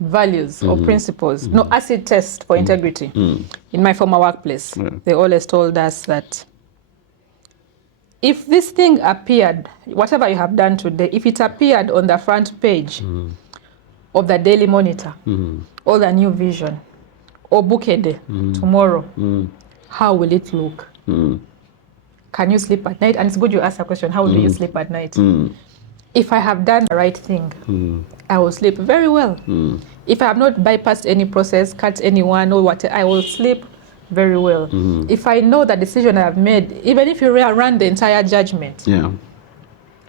values or principles, no acid test for integrity. In my former workplace, they always told us that if this thing appeared, whatever you have done today, if it appeared on the front page of the Daily Monitor or the New Vision or Bukede tomorrow, how will it look? Can you sleep at night? And it's good you ask a question, how do you sleep at night? If I have done the right thing, I will sleep very well. If I have not bypassed any process, cut anyone or what, I will sleep very well. If I know the decision I have made, even if you run the entire judgment,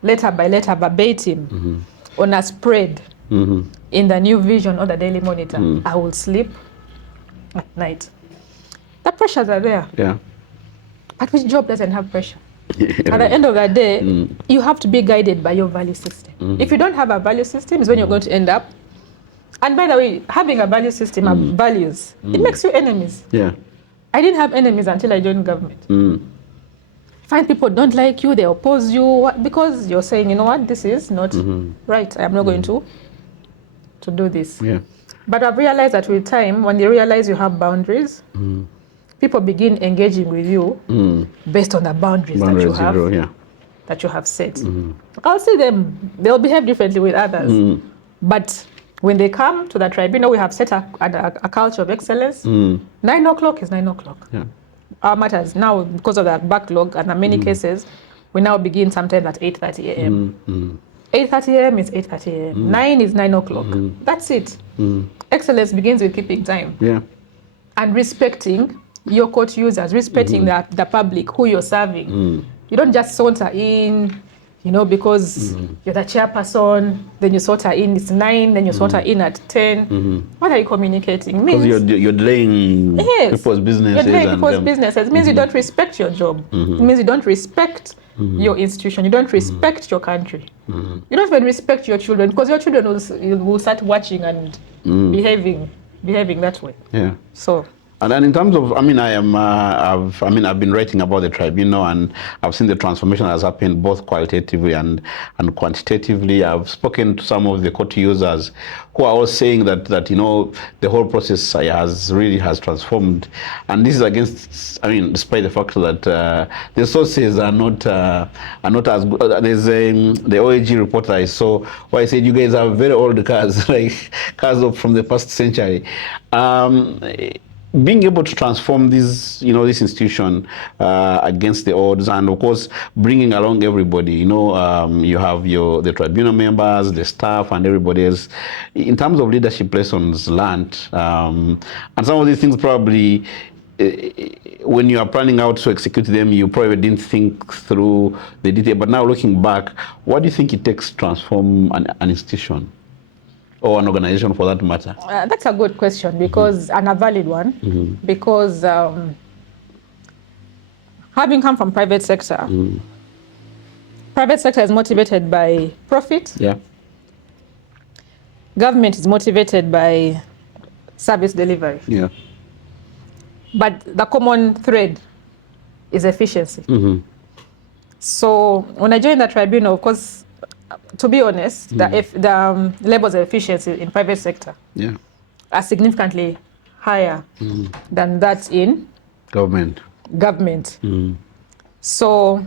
letter by letter, verbatim, on a spread in the New Vision or the Daily Monitor, I will sleep at night. The pressures are there. Yeah. But which job doesn't have pressure? At the end of the day, you have to be guided by your value system. If you don't have a value system, is when you're going to end up. And by the way, having a value system of values, it makes you enemies. Yeah. I didn't have enemies until I joined government. Find people don't like you, they oppose you, because you're saying, you know what, this is not right. I'm not going to do this. Yeah. But I've realized that with time, when they realize you have boundaries, people begin engaging with you based on the boundaries that you have, that you have set. I'll see them, they'll behave differently with others. But when they come to the tribunal, we have set a culture of excellence. 9 o'clock is 9 o'clock. Yeah. Our matters now, because of that backlog and in many cases, we now begin sometimes at 8:30 a.m. 8:30 a.m. is 8:30 a.m. 9 is 9 o'clock. That's it. Excellence begins with keeping time. Yeah. And respecting your court users, respecting the public who you're serving. You don't just saunter in, you know, because you're the chairperson, then you sort her in, it's 9, then you sort her in at 10. What are you communicating? Because you're delaying people's businesses. You're delaying people's businesses. It means you don't respect your job. It means you don't respect your institution. You don't respect your country. You don't even respect your children, because your children will start watching and behaving that way. Yeah. So. And then in terms of, I mean, I've been writing about the tribunal, and I've seen the transformation that has happened both qualitatively and quantitatively. I've spoken to some of the court users who are all saying that you know, the whole process has transformed, and this is against, I mean, despite the fact that the sources are not as good. There's the OAG report I saw where I said you guys have very old cars, like cars from the past century. Being able to transform this institution against the odds, and of course bringing along everybody, you have the tribunal members, the staff, and everybody else. In terms of leadership lessons learned, and some of these things probably, when you are planning out to execute them, you probably didn't think through the detail. But now looking back, what do you think it takes to transform an institution? Or an organization, for that matter? That's a good question, because and a valid one, because having come from private sector, private sector is motivated by profit. Yeah. Government is motivated by service delivery. Yeah. But the common thread is efficiency. So when I joined the tribunal, of course, to be honest, the levels of efficiency in private sector are significantly higher than that in government. So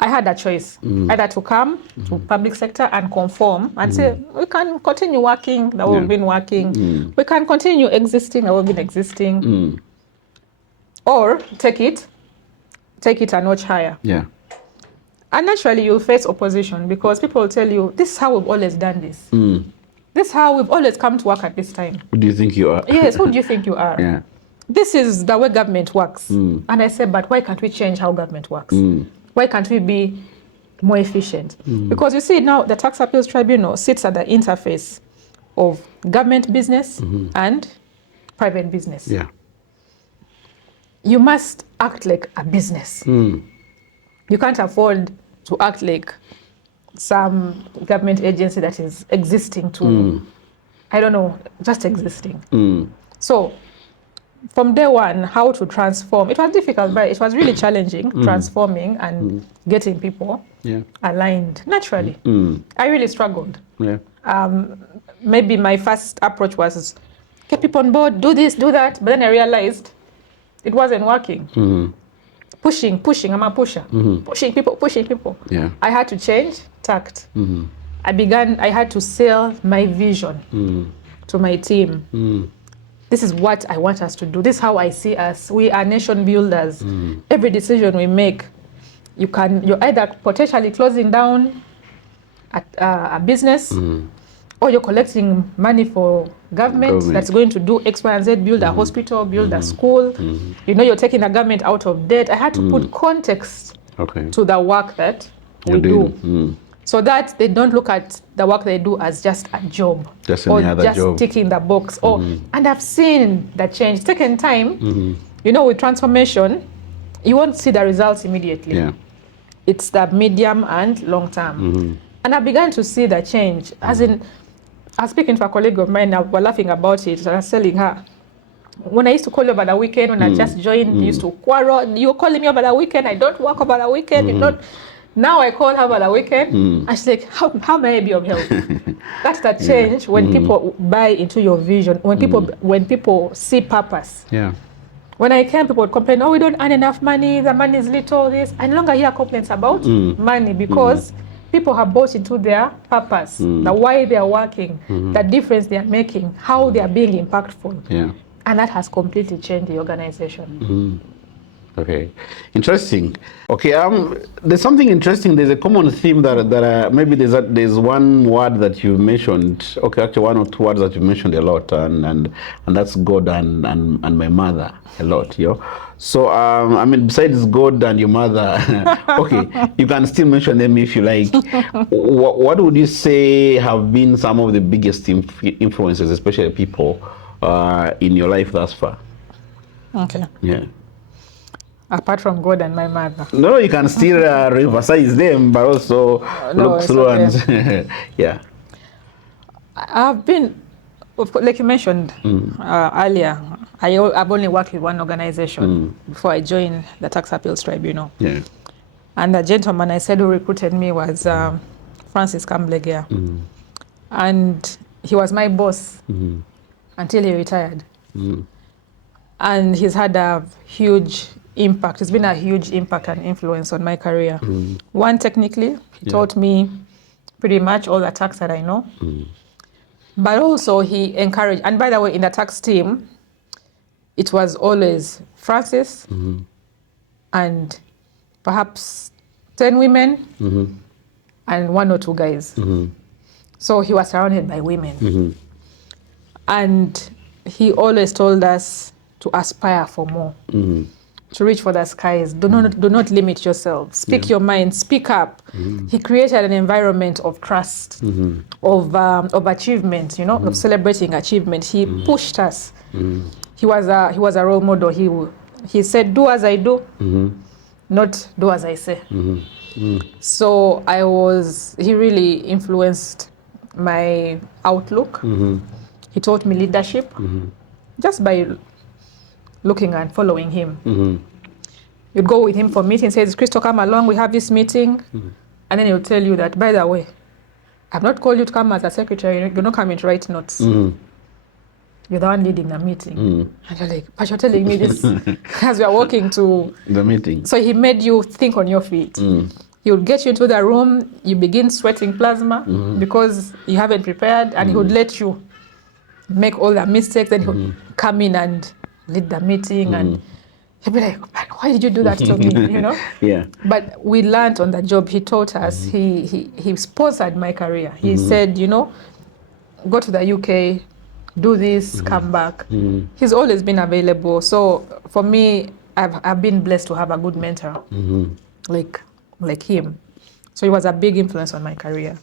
I had a choice, either to come to public sector and conform and say, we can continue working that we've been working, we can continue existing that we've been existing, or take it a notch higher. Yeah. And naturally, you'll face opposition, because people will tell you, this is how we've always done this. This is how we've always come to work at this time. Who do you think you are? Yes, who do you think you are? Yeah. This is the way government works. And I said, but why can't we change how government works? Why can't we be more efficient? Because you see now, the Tax Appeals Tribunal sits at the interface of government business and private business. Yeah. You must act like a business. You can't afford to act like some government agency that is existing to, I don't know, just existing. So from day one, how to transform, it was difficult, but it was really challenging, transforming and getting people aligned naturally. I really struggled. Maybe my first approach was, get people on board, do this, do that, but then I realized it wasn't working. Pushing, I'm a pusher. Pushing people. Yeah. I had to change tact. I had to sell my vision to my team. This is what I want us to do. This is how I see us. We are nation builders. Every decision we make, you're either potentially closing down a business, or you're collecting money for government that's going to do X, Y, and Z, build a hospital, build a school. You know, you're taking the government out of debt. I had to put context to the work that we do. So that they don't look at the work they do as just a job. Just or any other just job. ticking the box. And I've seen the change. It's taken time. You know, with transformation, you won't see the results immediately. Yeah. It's the medium and long term. And I began to see the change. As in, I was speaking to a colleague of mine, we were laughing about it, and I was telling her, when I used to call you over the weekend, when I just joined, you used to quarrel. You're calling me over the weekend, I don't work over the weekend. You don't. Now I call her over the weekend, and she's like, how may I be of help? That's the change when people buy into your vision, when people see purpose. Yeah. When I came, people would complain, oh, we don't earn enough money, the money is little, this. I no longer hear complaints about money, because people have bought into their purpose, the why they are working, the difference they are making, how they are being impactful. Yeah. And that has completely changed the organization. Okay, interesting. Okay, there's something interesting. There's a common theme that maybe there's one word that you mentioned. Okay, actually one or two words that you mentioned a lot, and that's God and my mother a lot. So, I mean, besides God and your mother, okay, you can still mention them if you like. What would you say have been some of the biggest influences, especially people, in your life thus far? Okay. Yeah. Apart from God and my mother. No, you can still reemphasize them, but also No, look it's through okay. and yeah. I've been, of course, like you mentioned earlier, I've only worked with one organization before I joined the Tax Appeals Tribunal. Yeah. And the gentleman I said who recruited me was Francis Kamblegea. And he was my boss until he retired. And he's had a huge impact. It's been a huge impact and influence on my career. One, technically, he taught me pretty much all the tax that I know. But also he encouraged, and by the way, in the tax team, it was always Francis and perhaps 10 women and 1 or 2 guys. So he was surrounded by women. And he always told us to aspire for more, to reach for the skies. Do not limit yourself. Speak your mind, speak up. He created an environment of trust, of achievement, of celebrating achievement. He pushed us. He was a role model. He said, do as I do, not do as I say. So he really influenced my outlook. He taught me leadership just by looking and following him. You'd go with him for meetings, says, Crystal, come along, we have this meeting. And then he'll tell you that, by the way, I've not called you to come as a secretary, you're not coming to write notes. You're the one leading the meeting. And you're like, but you're telling me this as we are walking to the meeting. So he made you think on your feet. He would get you into the room, you begin sweating plasma because you haven't prepared, and he would let you make all the mistakes. Then he would come in and lead the meeting, and he'd be like, why did you do that to me? Yeah. But we learned on the job. He taught us. He sponsored my career. He said, go to the UK, do this, come back. He's always been available. So for me, I've been blessed to have a good mentor like him. So he was a big influence on my career.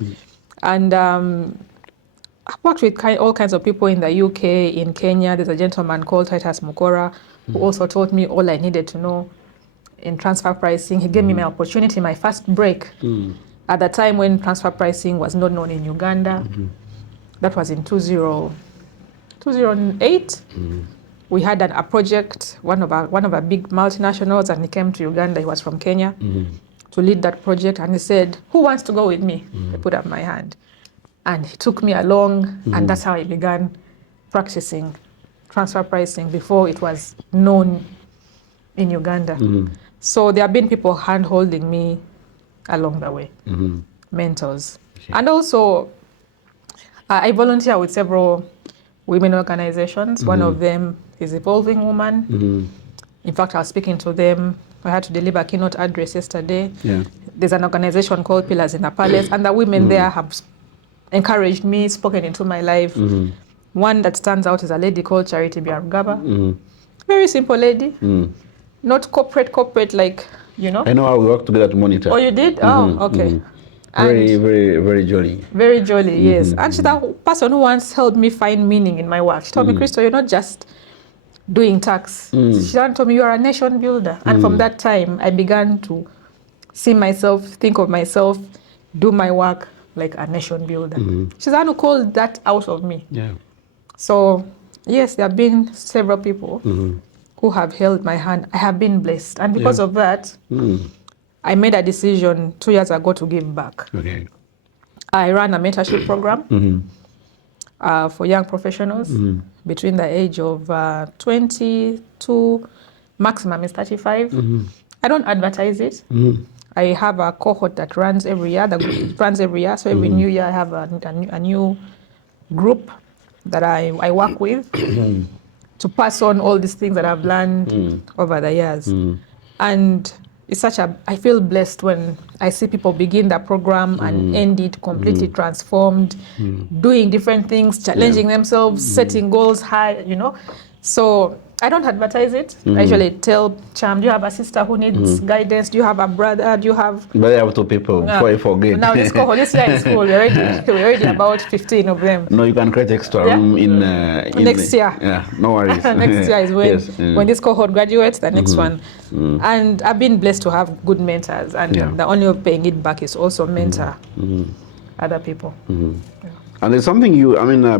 And I've worked with all kinds of people in the UK, in Kenya. There's a gentleman called Titus Mukora who also taught me all I needed to know in transfer pricing. He gave me my opportunity, my first break at the time when transfer pricing was not known in Uganda. That was in 2008. We had a project, one of our big multinationals, and he came to Uganda. He was from Kenya to lead that project, and he said, who wants to go with me? I put up my hand. And he took me along, and that's how I began practicing transfer pricing before it was known in Uganda. So there have been people hand-holding me along the way, mentors. Okay. And also, I volunteer with several women organizations. One of them is Evolving Woman. In fact, I was speaking to them. I had to deliver a keynote address yesterday. Yeah. There's an organization called Pillars in the Palace, and the women there have encouraged me, spoken into my life. One that stands out is a lady called Charity Biarugaba. Very simple lady. Not corporate like, I know how we work together to monitor. Oh, you did? Oh, okay. Very, very, very jolly. Very jolly, yes. And she's the person who once helped me find meaning in my work. She told me, Crystal, you're not just doing tax. She told me, you are a nation builder. And from that time, I began to see myself, think of myself, do my work like a nation builder. She's the one who called that out of me. Yeah. So, yes, there have been several people who have held my hand. I have been blessed. And because of that, I made a decision 2 years ago to give back. Okay. I ran a mentorship program for young professionals between the age of 20 to maximum is 35. I don't advertise it. I have a cohort that runs every year. The group runs every year. So every new year I have a new group that I work with to pass on all these things that I've learned over the years. And it's I feel blessed when I see people begin the program and end it completely transformed, doing different things, challenging themselves, setting goals high, So I don't advertise it. I usually tell Cham, do you have a sister who needs guidance? Do you have a brother? Do you have... But I have two people, before I forget. Now this cohort, this year in school, we're already about 15 of them. No, you can create extra room in next year. Yeah, no worries. Next year is when, yes. when this cohort graduates, the next one. And I've been blessed to have good mentors, and the only way of paying it back is also mentor other people. And there's something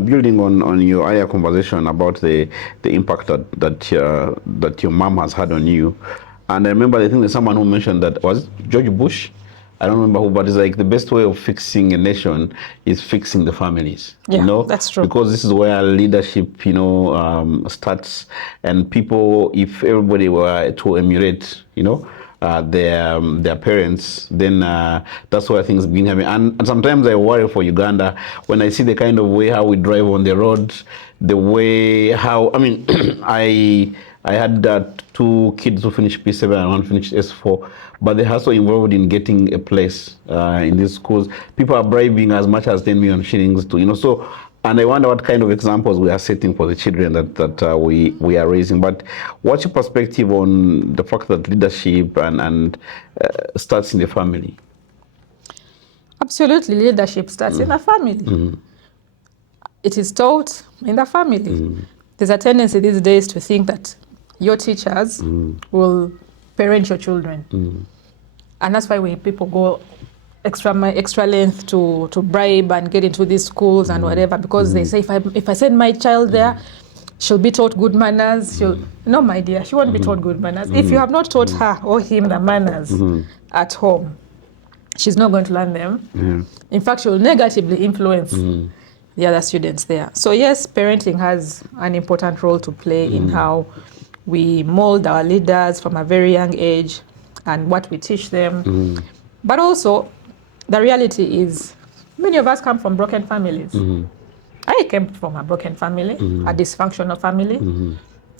building on your earlier conversation about the impact that your mom has had on you. And I remember, I think there's someone who mentioned that, was it George Bush? I don't remember who, but it's like the best way of fixing a nation is fixing the families. Yeah, that's true. Because this is where leadership, starts. And people, if everybody were to emulate, their parents, then that's where things begin happening. And sometimes I worry for Uganda when I see the kind of way how we drive on the road, the way how, I had two kids who finished P7 and one finished S4, but they're also involved in getting a place in these schools. People are bribing as much as 10 million shillings to, so. And I wonder what kind of examples we are setting for the children that we are raising. But what's your perspective on the fact that leadership and starts in the family? Absolutely, leadership starts in the family. It is taught in the family. There's a tendency these days to think that your teachers will parent your children. And that's why when people go extra length to bribe and get into these schools and whatever, because they say if I send my child there, she'll be taught good manners. No, my dear, she won't be taught good manners. If you have not taught her or him the manners at home, she's not going to learn them. In fact, she will negatively influence the other students there. So yes, parenting has an important role to play in how we mold our leaders from a very young age and what we teach them. But also, the reality is, many of us come from broken families. I came from a broken family, a dysfunctional family.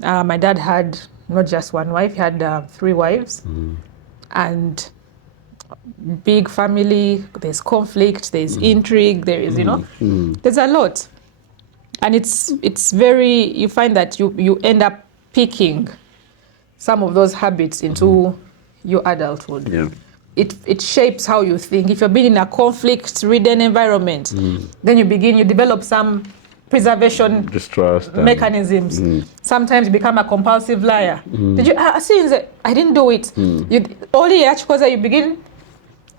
My dad had not just one wife, he had 3 wives. And big family, there's conflict, there's intrigue, there is, there's a lot. And it's very, you find that you end up picking some of those habits into your adulthood. Yeah. It shapes how you think. If you've been in a conflict-ridden environment, then you develop some preservation distrust mechanisms. Sometimes you become a compulsive liar. Did you see? I didn't do it. Only because you begin,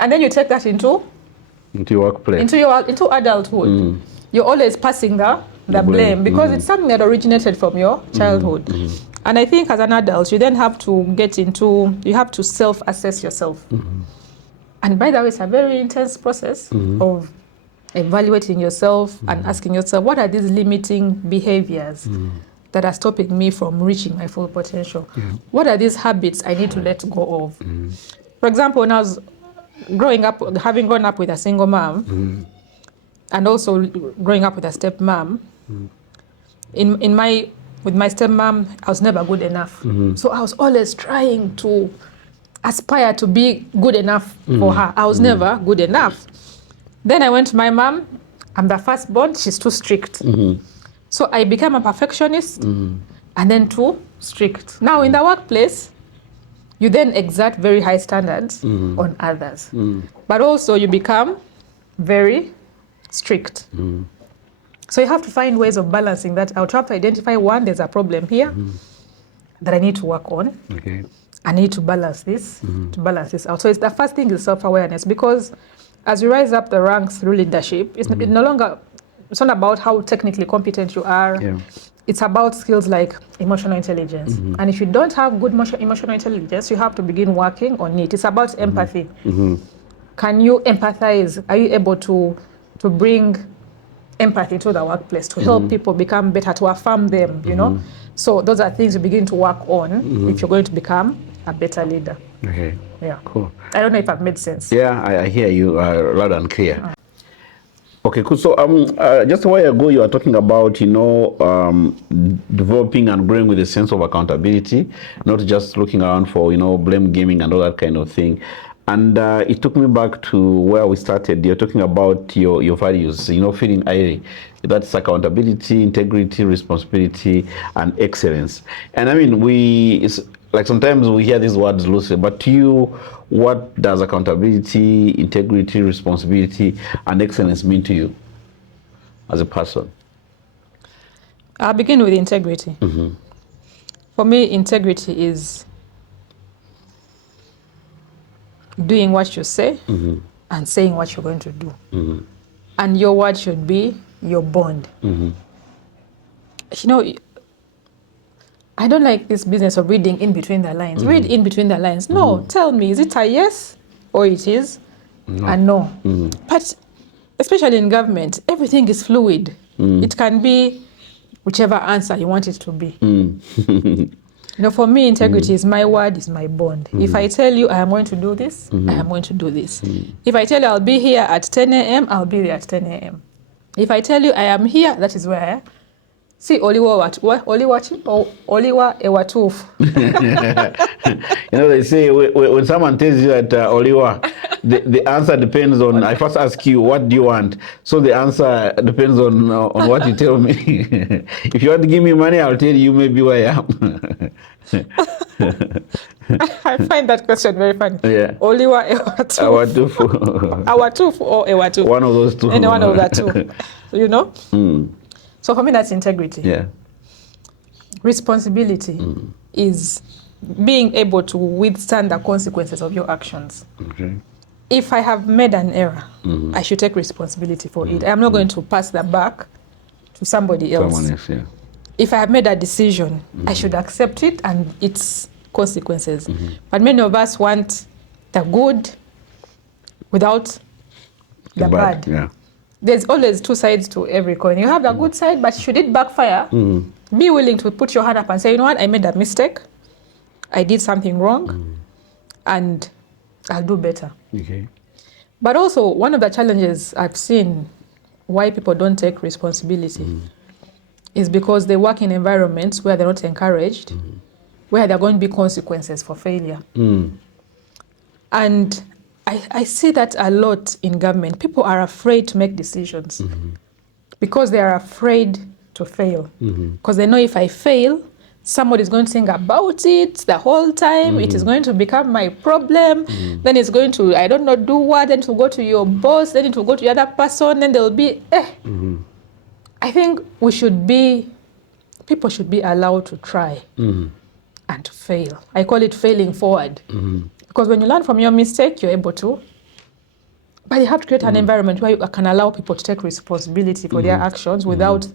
and then you take that into your workplace, into adulthood. You're always passing the blame because it's something that originated from your childhood. And I think as an adult, you then have to you have to self-assess yourself. And by the way, it's a very intense process of evaluating yourself and asking yourself, what are these limiting behaviors that are stopping me from reaching my full potential? What are these habits I need to let go of? For example, when I was growing up, having grown up with a single mom, and also growing up with a stepmom, with my stepmom, I was never good enough. So I was always trying to aspire to be good enough for her. I was never good enough. Then I went to my mom. I'm the firstborn. She's too strict. So I became a perfectionist and then too strict. Now in the workplace, you then exert very high standards on others. But also you become very strict. So you have to find ways of balancing that out. You have to identify, one, there's a problem here that I need to work on. Okay. I need to balance this, to balance this out. So it's the first thing is self-awareness, because as you rise up the ranks through leadership, it's it's not about how technically competent you are. Yeah. It's about skills like emotional intelligence. And if you don't have good emotional intelligence, you have to begin working on it. It's about empathy. Can you empathize? Are you able to bring empathy to the workplace, to help people become better, to affirm them, So those are things you begin to work on if you're going to become a better leader. Okay. Yeah. Cool. I don't know if I've made sense. Yeah, I hear you loud and clear. Okay, cool. So just a while ago, you were talking about, developing and growing with a sense of accountability, not just looking around for, blame gaming and all that kind of thing. And it took me back to where we started. You're talking about your values, feeling AIRE. That's accountability, integrity, responsibility, and excellence. And I mean, like sometimes we hear these words loosely, but to you, what does accountability, integrity, responsibility, and excellence mean to you as a person? I'll begin with integrity. For me, integrity is doing what you say and saying what you're going to do. And your word should be your bond. I don't like this business of reading in between the lines. Read in between the lines. No, tell me, is it a yes or it is a no? But especially in government, everything is fluid. It can be whichever answer you want it to be. For me, integrity is my word, is my bond. If I tell you I am going to do this, I am going to do this. If I tell you I'll be here at 10 a.m., I'll be there at 10 a.m. If I tell you I am here, that is where I am. See, Oliwa Ewatufu. They say when someone tells you that Oliwa, the answer depends on, I first ask you, what do you want? So the answer depends on what you tell me. If you want to give me money, I'll tell you maybe where I am. I find that question very funny. Yeah. Oliwa Ewatufu. Awatufu or Ewatufu. One of those two. Any one of that two. So for me, that's integrity. Yeah. Responsibility is being able to withstand the consequences of your actions. Okay. If I have made an error, I should take responsibility for it. I'm not going to pass that back to somebody else. Someone else, yeah. If I have made a decision, I should accept it and its consequences. But many of us want the good without the bad. Yeah. There's always two sides to every coin. You have the good side, but should it backfire, be willing to put your hand up and say, you know what, I made a mistake. I did something wrong, and I'll do better. Okay. But also, one of the challenges I've seen why people don't take responsibility is because they work in environments where they're not encouraged, where there are going to be consequences for failure. And I see that a lot in government. People are afraid to make decisions because they are afraid to fail. Because they know if I fail, somebody's going to think about it the whole time. It is going to become my problem. Then it's going to, I don't know, do what? Then it will go to your boss. Then it will go to the other person. Then there will be, I think people should be allowed to try and to fail. I call it failing forward. Because when you learn from your mistake, you're able to. But you have to create an environment where you can allow people to take responsibility for their actions without,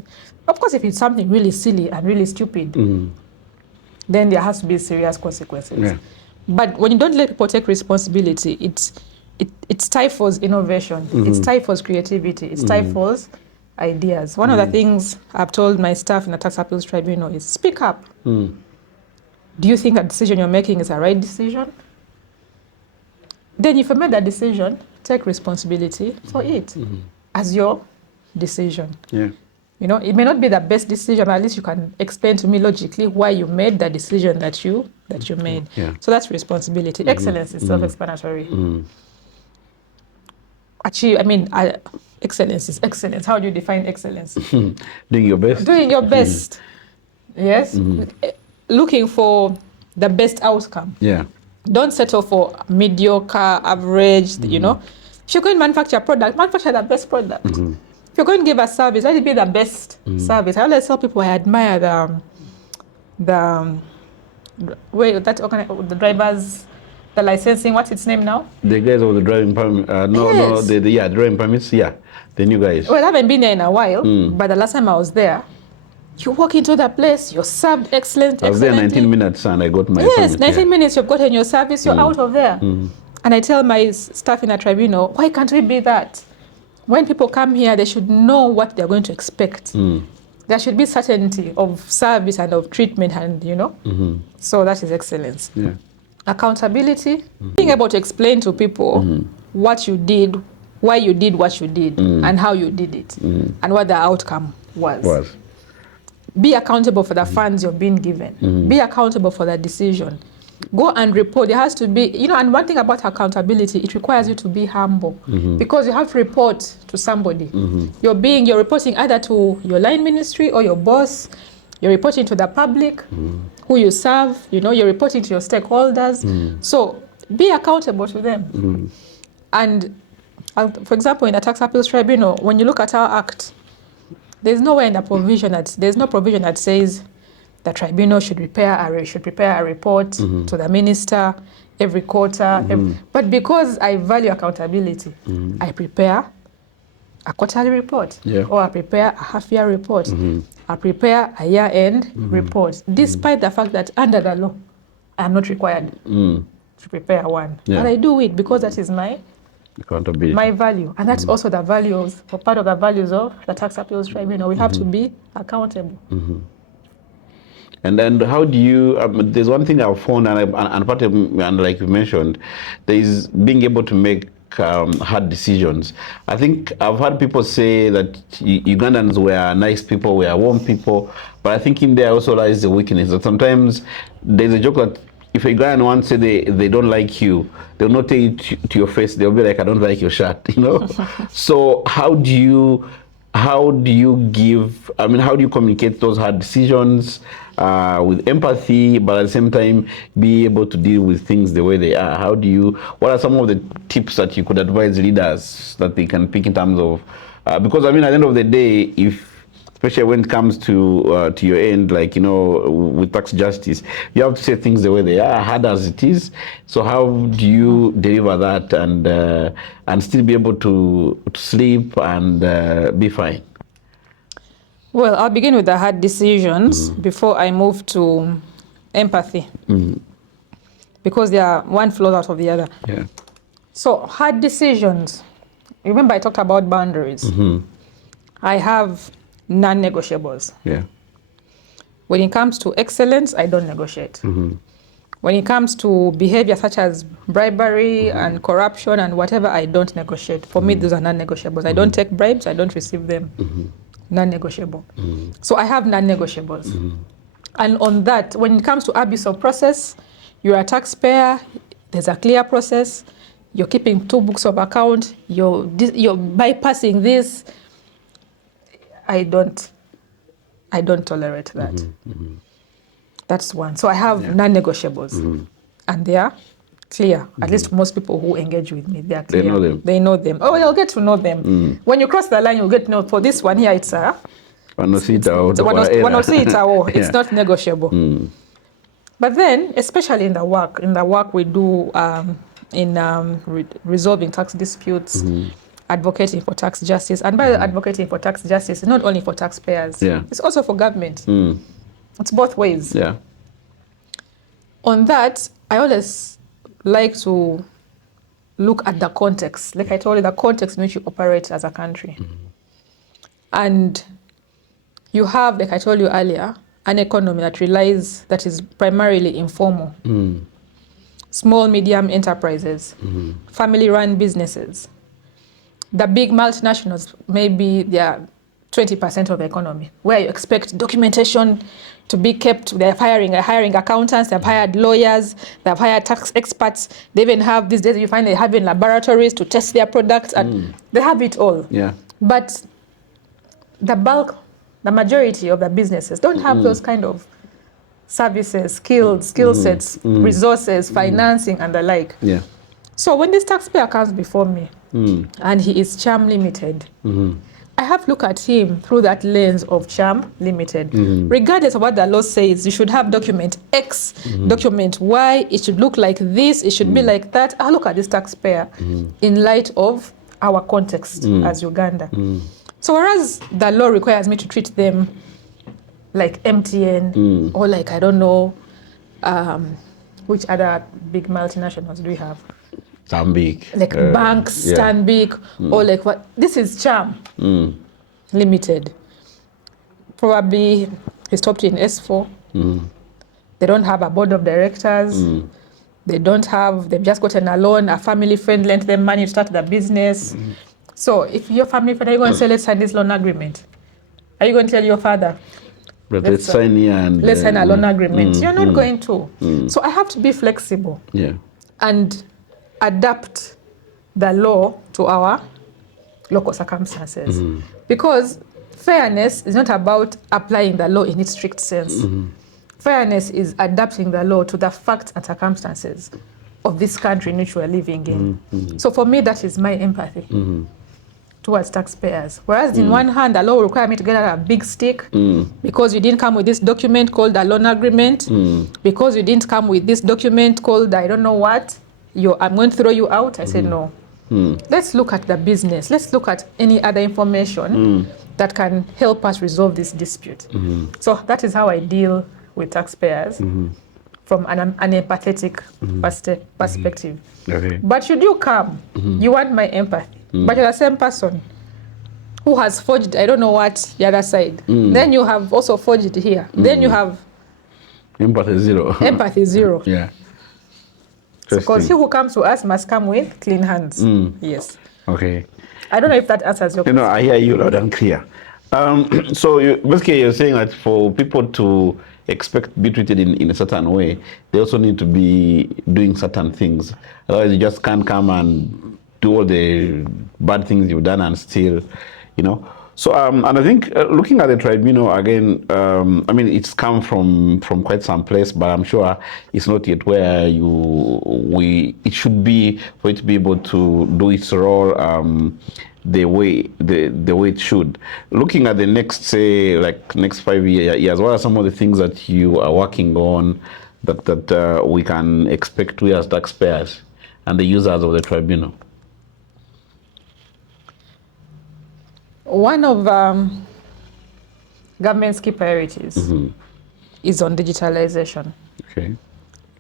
of course, if it's something really silly and really stupid, then there has to be serious consequences. Yeah. But when you don't let people take responsibility, it stifles innovation, it stifles creativity, it stifles ideas. One of the things I've told my staff in the Tax Appeals Tribunal is speak up. Do you think a decision you're making is a right decision? Then if you made that decision, take responsibility for it as your decision. Yeah. It may not be the best decision, but at least you can explain to me logically why you made the decision that you made. Yeah. So that's responsibility. Excellence is self-explanatory. Excellence is excellence. How do you define excellence? Doing your best. Doing your best. Yes. Looking for the best outcome. Yeah. Don't settle for mediocre, average, If you're going to manufacture a product, manufacture the best product. If you're going to give a service, let it be the best service. I always tell people I admire the drivers, the licensing, what's its name now? The guys of the driving permit, the driving permits, the new guys. Well, I haven't been there in a while, but the last time I was there, you walk into the place, you're served excellently. I was there 19 minutes and I got my Yes, permit, 19 minutes, you've gotten your service, you're out of there. And I tell my staff in a tribunal, why can't we be that? When people come here, they should know what they're going to expect. There should be certainty of service and of treatment, and so that is excellence. Yeah. Accountability, being able to explain to people what you did, why you did what you did, and how you did it, and what the outcome was. Be accountable for the funds you're being given. Be accountable for the decision. Go and report. There has to be, and one thing about accountability, it requires you to be humble because you have to report to somebody. You're reporting either to your line ministry or your boss. You're reporting to the public, who you serve. You're reporting to your stakeholders. So be accountable to them. And for example, in the Tax Appeals Tribunal, when you look at our act, there's no provision that says the tribunal should prepare a report to the minister every quarter. But because I value accountability, I prepare a quarterly report, or I prepare a half-year report. I prepare a year-end report, despite the fact that under the law, I am not required to prepare one. But I do it because that is my accountability, my value. And that's also the values, or part of the values of the Tax Appeals Tribunal. We have to be accountable. And then how do you, there's one thing I've found, and part of, and like you mentioned, there is being able to make hard decisions. I think I've heard people say that Ugandans were nice people, were warm people, but I think in there also lies the weakness. That sometimes there's a joke that if a Ugandan wants to say they don't like you, they'll not tell you to your face, they'll be like, I don't like your shirt, So how do you communicate those hard decisions with empathy, but at the same time be able to deal with things the way they are? What are some of the tips that you could advise leaders that they can pick in terms of, because at the end of the day, especially when it comes to your end, like, with tax justice, you have to say things the way they are, hard as it is. So how do you deliver that and still be able to sleep and be fine? Well, I'll begin with the hard decisions before I move to empathy, because one flows out of the other. Yeah. So hard decisions, remember I talked about boundaries. I have non-negotiables. Yeah. When it comes to excellence, I don't negotiate. When it comes to behavior such as bribery and corruption and whatever, I don't negotiate. For me, those are non-negotiables. I don't take bribes, I don't receive them. Non-negotiable. So I have non-negotiables. And on that, when it comes to abuse of process, you're a taxpayer, there's a clear process, you're keeping 2 books of account, you're bypassing this. I don't tolerate that. That's one. So I have non-negotiables, and they are clear. At least most people who engage with me, they are clear. They know them. Oh, you'll get to know them. When you cross the line, you'll get to know. For this one here, it's it's not negotiable. But then, especially in the work we do in resolving tax disputes, advocating for tax justice, and by advocating for tax justice, it's not only for taxpayers, it's also for government. It's both ways. Yeah. On that, I always like to look at the context. Like I told you, the context in which you operate as a country. And you have, like I told you earlier, an economy that is primarily informal. Small, medium enterprises, family-run businesses. The big multinationals, maybe they are 20% of the economy, where you expect documentation to be kept. They're hiring accountants, they've hired lawyers, they've hired tax experts. They even have, these days you find they have in laboratories to test their products, and they have it all. Yeah. But the majority of the businesses don't have those kind of services, skill sets, resources, financing, and the like. Yeah. So when this taxpayer comes before me, and he is Cham Limited, I have to look at him through that lens of Cham Limited. Regardless of what the law says, you should have document X, document Y, it should look like this, it should be like that. I look at this taxpayer in light of our context as Uganda. So whereas the law requires me to treat them like MTN or like, I don't know, which other big multinationals do we have? Stanbic. Like banks, Stanbic, or like what? This is Cham Limited. Probably he stopped in S4. They don't have a board of directors. They've just gotten a loan, a family friend lent them money to start the business. So if your family friend, are you going to say, let's sign this loan agreement? Are you going to tell your father, But let's sign here and let's sign a loan agreement. You're not going to. So I have to be flexible and adapt the law to our local circumstances. Because fairness is not about applying the law in its strict sense. Fairness is adapting the law to the facts and circumstances of this country in which we're living in. So for me, that is my empathy towards taxpayers. Whereas in one hand, the law will require me to get out a big stick because you didn't come with this document called a loan agreement, because you didn't come with this document called I don't know what, I'm going to throw you out. I said, no. Let's look at the business. Let's look at any other information that can help us resolve this dispute. So that is how I deal with taxpayers from an empathetic perspective. Okay. But should you come, you want my empathy, but you're the same person who has forged, I don't know what, the other side. Then you have also forged here. Then you have empathy zero. Empathy zero. Yeah. Because he who comes to us must come with clean hands. Yes. Okay. I don't know if that answers your question. You know, I hear you loud and clear. So basically you're saying that for people to expect to be treated in a certain way, they also need to be doing certain things. Otherwise you just can't come and do all the bad things you've done and still, you know. So, and I think looking at the tribunal again, I mean, it's come from quite some place, but I'm sure it's not yet where it should be for it to be able to do its role the way it should. Looking at the next, say, like next 5 years, what are some of the things that you are working on that we can expect we as taxpayers and the users of the tribunal? One of government's key priorities is on digitalization. Okay.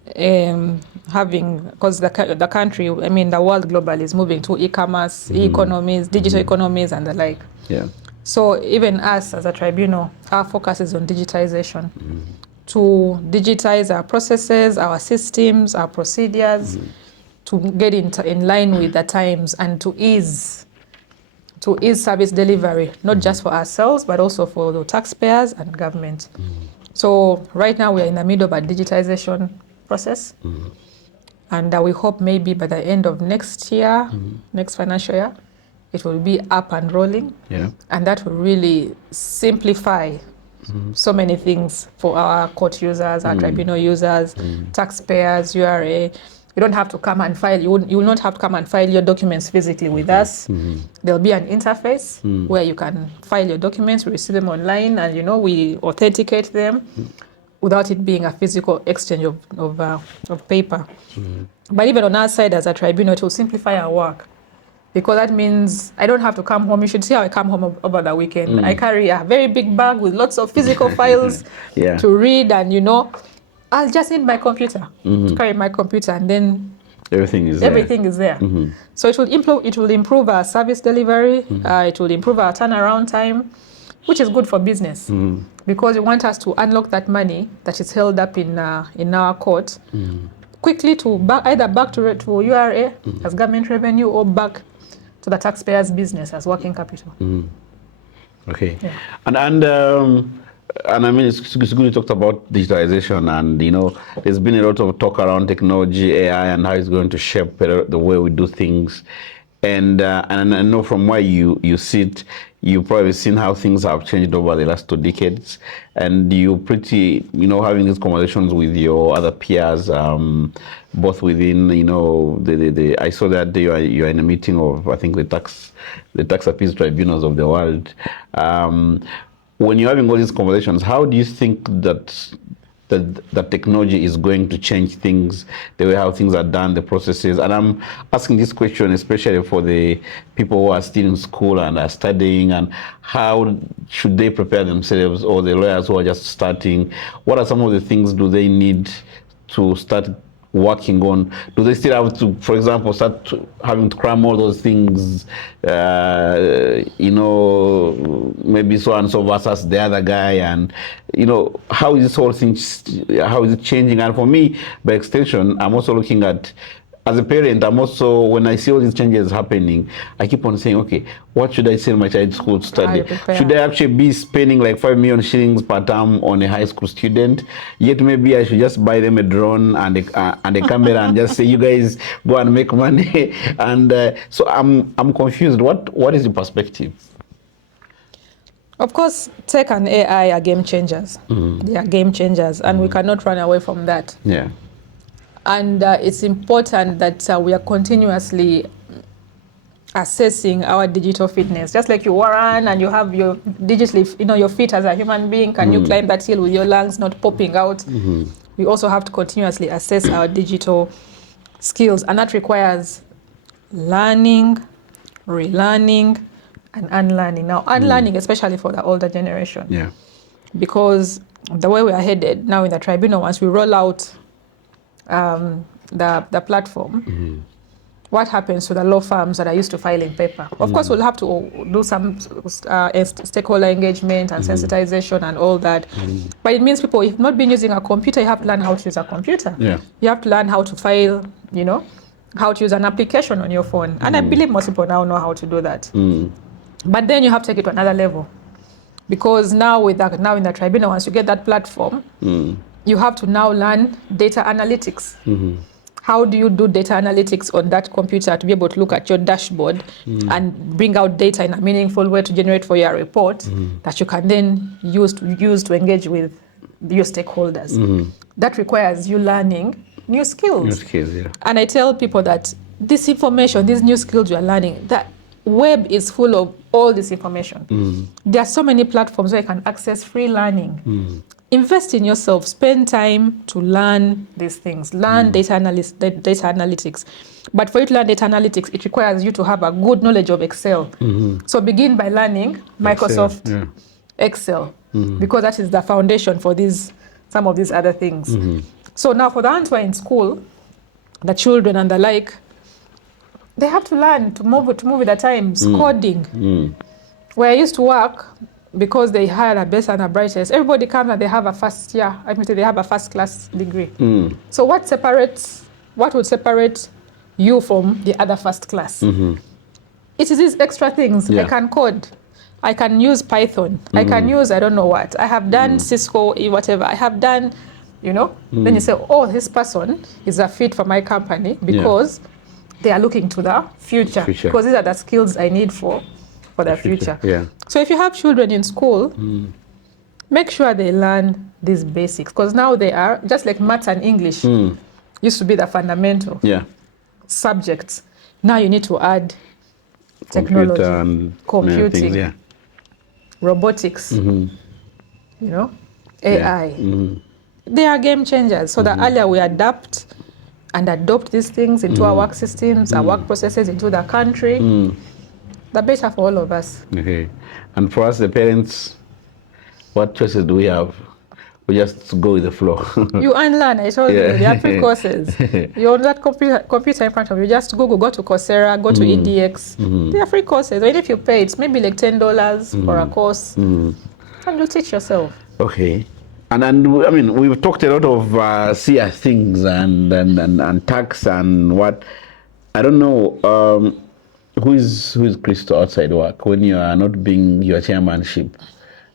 Because the country, I mean, the world globally is moving to e-commerce, e-economies, digital economies, and the like. Yeah. So even us as a tribunal, our focus is on digitization, to digitize our processes, our systems, our procedures, to get in line with the times and to ease service delivery, not just for ourselves, but also for the taxpayers and government. So right now we are in the middle of a digitization process. And we hope maybe by the end of next year, next financial year, it will be up and rolling. Yeah. And that will really simplify so many things for our court users, our tribunal users, taxpayers, URA. You don't have to come and file. You will not have to come and file your documents physically with us. There'll be an interface where you can file your documents, we receive them online, and we authenticate them without it being a physical exchange of paper. But even on our side as a tribunal, it will simplify our work, because that means I don't have to come home. You should see how I come home over the weekend. I carry a very big bag with lots of physical files to read, and I'll just need my computer to carry my computer, and then everything is there. So it will improve our service delivery. It will improve our turnaround time, which is good for business, because we want us to unlock that money that is held up in our court quickly to either back to URA as government revenue, or back to the taxpayer's business as working capital. Okay. Yeah. And I mean, it's good you talked about digitalization, and there's been a lot of talk around technology, AI, and how it's going to shape the way we do things. And I know from where you sit, you've probably seen how things have changed over the last 2 decades, and you're pretty, having these conversations with your other peers, both within, I saw that you're in a meeting of, I think, the Tax Appeals Tribunals of the world. When you're having all these conversations, how do you think that technology is going to change things, the way how things are done, the processes? And I'm asking this question especially for the people who are still in school and are studying, and how should they prepare themselves, or the lawyers who are just starting? What are some of the things do they need to start working on? Do they still have to, for example, start having to cram all those things, maybe so and so versus the other guy, and how is this whole thing, how is it changing? And for me, by extension, I'm also looking at as a parent, I'm also, when I see all these changes happening, I keep on saying, okay, what should I send my child to school to study? Should I actually be spending like 5 million shillings per term on a high school student? Yet maybe I should just buy them a drone and a camera and just say, you guys go and make money. And so I'm confused. What is the perspective? Of course, tech and AI are game changers. They are game changers, and we cannot run away from that. Yeah. And it's important that we are continuously assessing our digital fitness. Just like you run and you have your digitally, your feet as a human being, can you climb that hill with your lungs not popping out? We also have to continuously assess our digital skills, and that requires learning, relearning, and unlearning. Now, unlearning, especially for the older generation. Yeah. Because the way we are headed now in the tribunal, once we roll out the platform, what happens to the law firms that are used to filing paper? Of course, we'll have to do some stakeholder engagement and sensitization and all that. But it means people, if not been using a computer, you have to learn how to use a computer. Yeah. You have to learn how to file, how to use an application on your phone. And I believe most people now know how to do that. But then you have to take it to another level. Because now in the tribunal, once you get that platform, you have to now learn data analytics. How do you do data analytics on that computer to be able to look at your dashboard and bring out data in a meaningful way to generate for your report that you can then use to engage with your stakeholders? That requires you learning new skills. New skills, yeah. And I tell people that this information, these new skills you are learning, that web is full of all this information. There are so many platforms where you can access free learning. Invest in yourself, spend time to learn these things, learn data analytics. But for you to learn data analytics, it requires you to have a good knowledge of Excel. So begin by learning Microsoft Excel, because that is the foundation for some of these other things. So now for the ones who are in school, the children and the like, they have to learn to move with the times, coding. Where I used to work, because they hired a best and a brightest, everybody comes and they have a they have a first class degree. So what would separate you from the other first class? It is these extra things. I can code, I can use Python, I can use I don't know what. I have done Cisco, whatever. I have done, then you say, oh, this person is a fit for my company because they are looking to the future. Because these are the skills I need for the future. Yeah. So if you have children in school, make sure they learn these basics, because now they are, just like maths and English used to be the fundamental subjects. Now you need to add technology, and computing, things, robotics, AI. They are game changers. So the earlier we adapt and adopt these things into our work systems, our work processes, into the country, the better for all of us. Okay. And for us, the parents, what choices do we have? We just go with the flow. You unlearn. I told you, there are free courses. You're on that computer in front of you. Just Google, go to Coursera, go to EDX. There are free courses. Even if you pay, it's maybe like $10 for a course. And you teach yourself. Okay. And I mean, we've talked a lot of SIA things and tax and what. I don't know. Who is Christo outside work when you are not being your chairmanship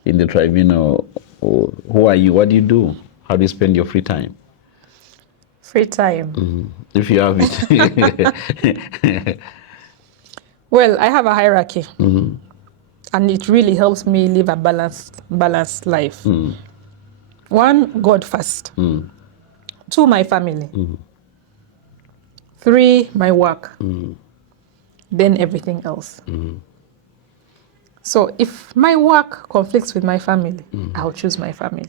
in the tribunal? Who are you? What do you do? How do you spend your free time? Free time? If you have it. Well, I have a hierarchy. And it really helps me live a balanced life. One, God first. Two, my family. Three, my work. Then everything else. So if my work conflicts with my family, I'll choose my family.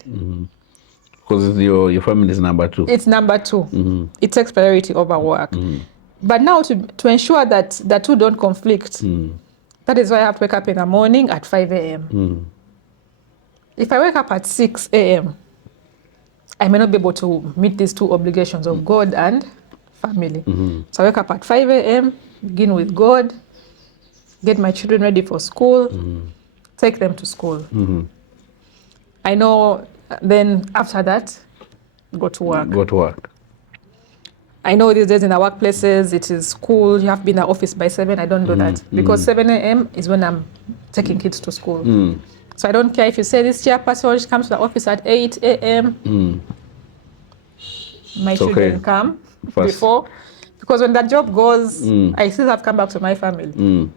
Because your family is number two. It's number two. It takes priority over work. But now to ensure that the two don't conflict, that is why I have to wake up in the morning at 5 a.m. If I wake up at 6 a.m., I may not be able to meet these two obligations of God and family. So I wake up at 5 a.m., begin with God, get my children ready for school, take them to school. I know then after that, go to work. I know these days in our workplaces, it is cool. You have to be in the office by 7. I don't do that because 7 a.m. is when I'm taking kids to school. So I don't care if you say this chairperson comes to the office at 8 a.m. My children come before, because when that job goes, I still have to come back to my family.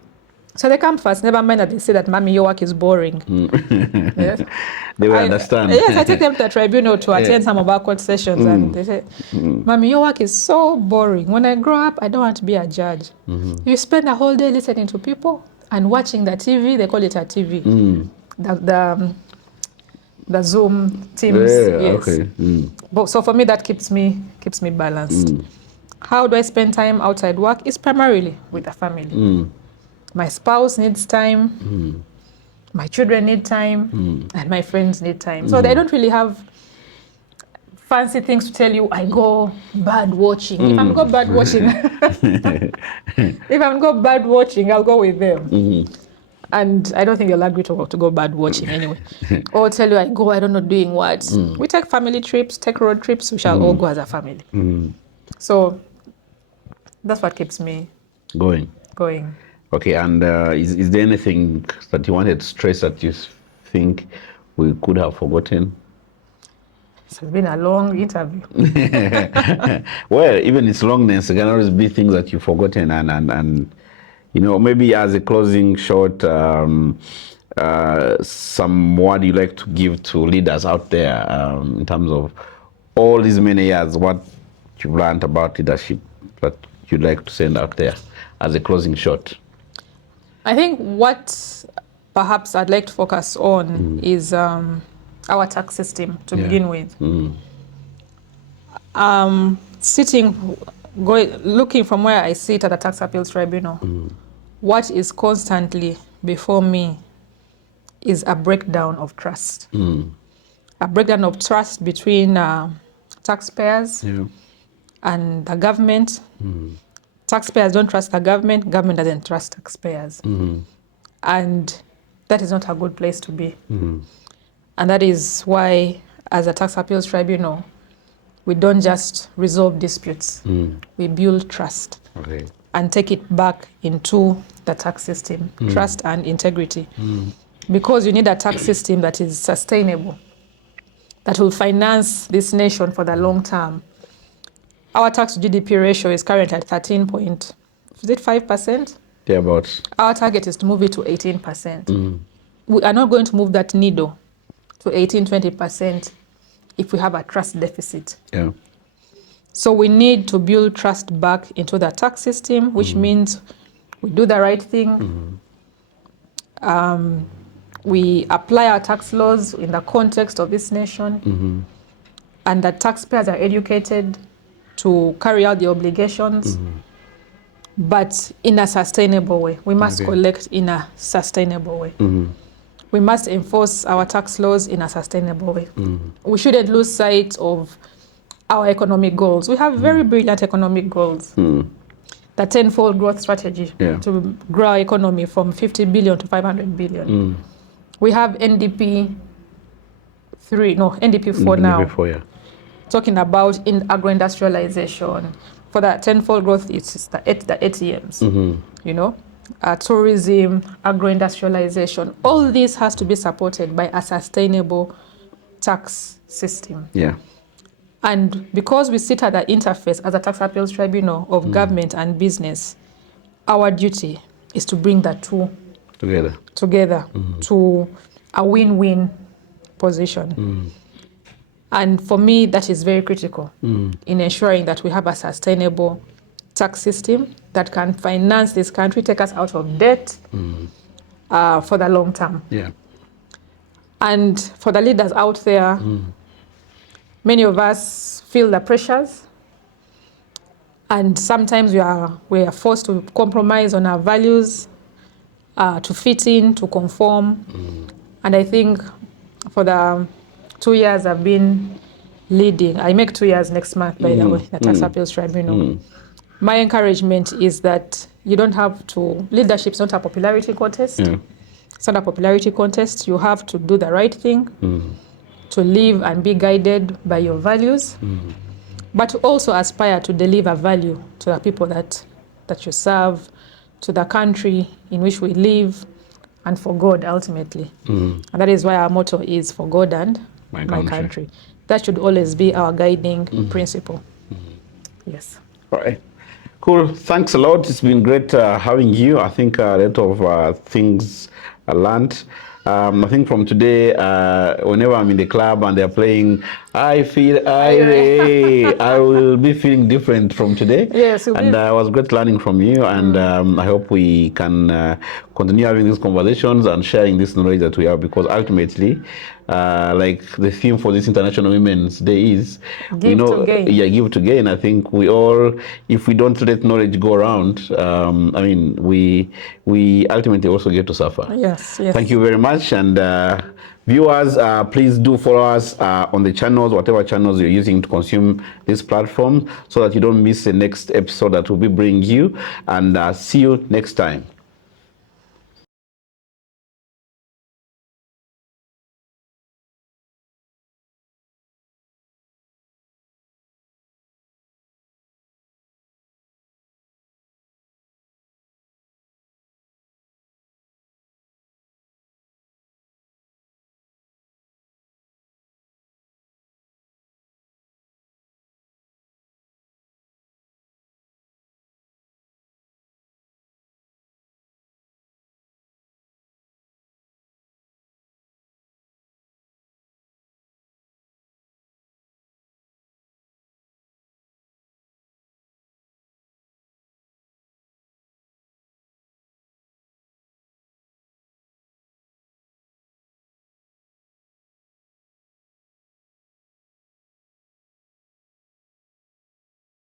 So they come first. Never mind that they say that, "Mommy, your work is boring." Yes. They will understand. Yes, I take them to the tribunal to attend some of our court sessions, and they say, "Mommy, your work is so boring. When I grow up, I don't want to be a judge. You spend a whole day listening to people and watching the TV. They call it a TV. The Zoom Teams." Yes. Okay. But so for me, that keeps me balanced. How do I spend time outside work? It's primarily with the family. My spouse needs time, my children need time, and my friends need time. So they don't really have fancy things to tell you. I go bird watching. If I'm go bird watching, I'll go with them. And I don't think they'll agree to go bird watching anyway. Or tell you I go, I don't know, doing what. We take family trips, take road trips. We shall all go as a family. So that's what keeps me going. Okay, and is there anything that you wanted to stress that you think we could have forgotten? It's been a long interview. Well, even its longness, there can always be things that you've forgotten, and you know, maybe as a closing shot, some word you like to give to leaders out there in terms of all these many years, what you've learned about leadership that you'd like to send out there as a closing shot. I think what perhaps I'd like to focus on is our tax system to begin with. Looking from where I sit at the Tax Appeals Tribunal, what is constantly before me is a breakdown of trust. A breakdown of trust between taxpayers and the government. Taxpayers don't trust the government doesn't trust taxpayers. And that is not a good place to be. And that is why, as a Tax Appeals Tribunal, we don't just resolve disputes. We build trust and take it back into the tax system, trust and integrity. Because you need a tax system that is sustainable, that will finance this nation for the long term. Our tax to GDP ratio is currently at 13.5%? Thereabouts. Our target is to move it to 18%. We are not going to move that needle to 18-20% if we have a trust deficit. So we need to build trust back into the tax system, which means we do the right thing. We apply our tax laws in the context of this nation, and that taxpayers are educated to carry out the obligations, but in a sustainable way. We must collect in a sustainable way. We must enforce our tax laws in a sustainable way. We shouldn't lose sight of our economic goals. We have very brilliant economic goals. The tenfold growth strategy to grow our economy from 50 billion to 500 billion. We have NDP 4 now. Talking about in agro-industrialization. For that tenfold growth, it's the ATMs, you know, tourism, agro-industrialization. All this has to be supported by a sustainable tax system. And because we sit at the interface as a Tax Appeals Tribunal of government and business, our duty is to bring the two together to a win-win position. And for me, that is very critical in ensuring that we have a sustainable tax system that can finance this country, take us out of debt for the long term. And for the leaders out there, many of us feel the pressures, and sometimes we are forced to compromise on our values, to fit in, to conform. And I think for the 2 years I've been leading, I make 2 years next month, by the way, the Tax Appeals Tribunal. My encouragement is that you don't have to, leadership is not a popularity contest. It's not a popularity contest. You have to do the right thing, to live and be guided by your values. but to also aspire to deliver value to the people that you serve, to the country in which we live, and for God ultimately. And that is why our motto is for God and my country. That should always be our guiding principle. Yes. All right. Cool. Thanks a lot. It's been great having you. I think a lot of things I learned. I think from today, whenever I'm in the club and they're playing I Feel AIRE, I will be feeling different from today. Yes, and I was great learning from you, and I hope we can continue having these conversations and sharing this knowledge that we have, because ultimately, like the theme for this International Women's Day is, give to gain. Yeah, give to gain. I think we all, if we don't let knowledge go around, I mean, we ultimately also get to suffer. Yes. Thank you very much. And viewers, please do follow us on the channels, whatever channels you're using to consume this platform, so that you don't miss the next episode that we'll be bringing you. And see you next time.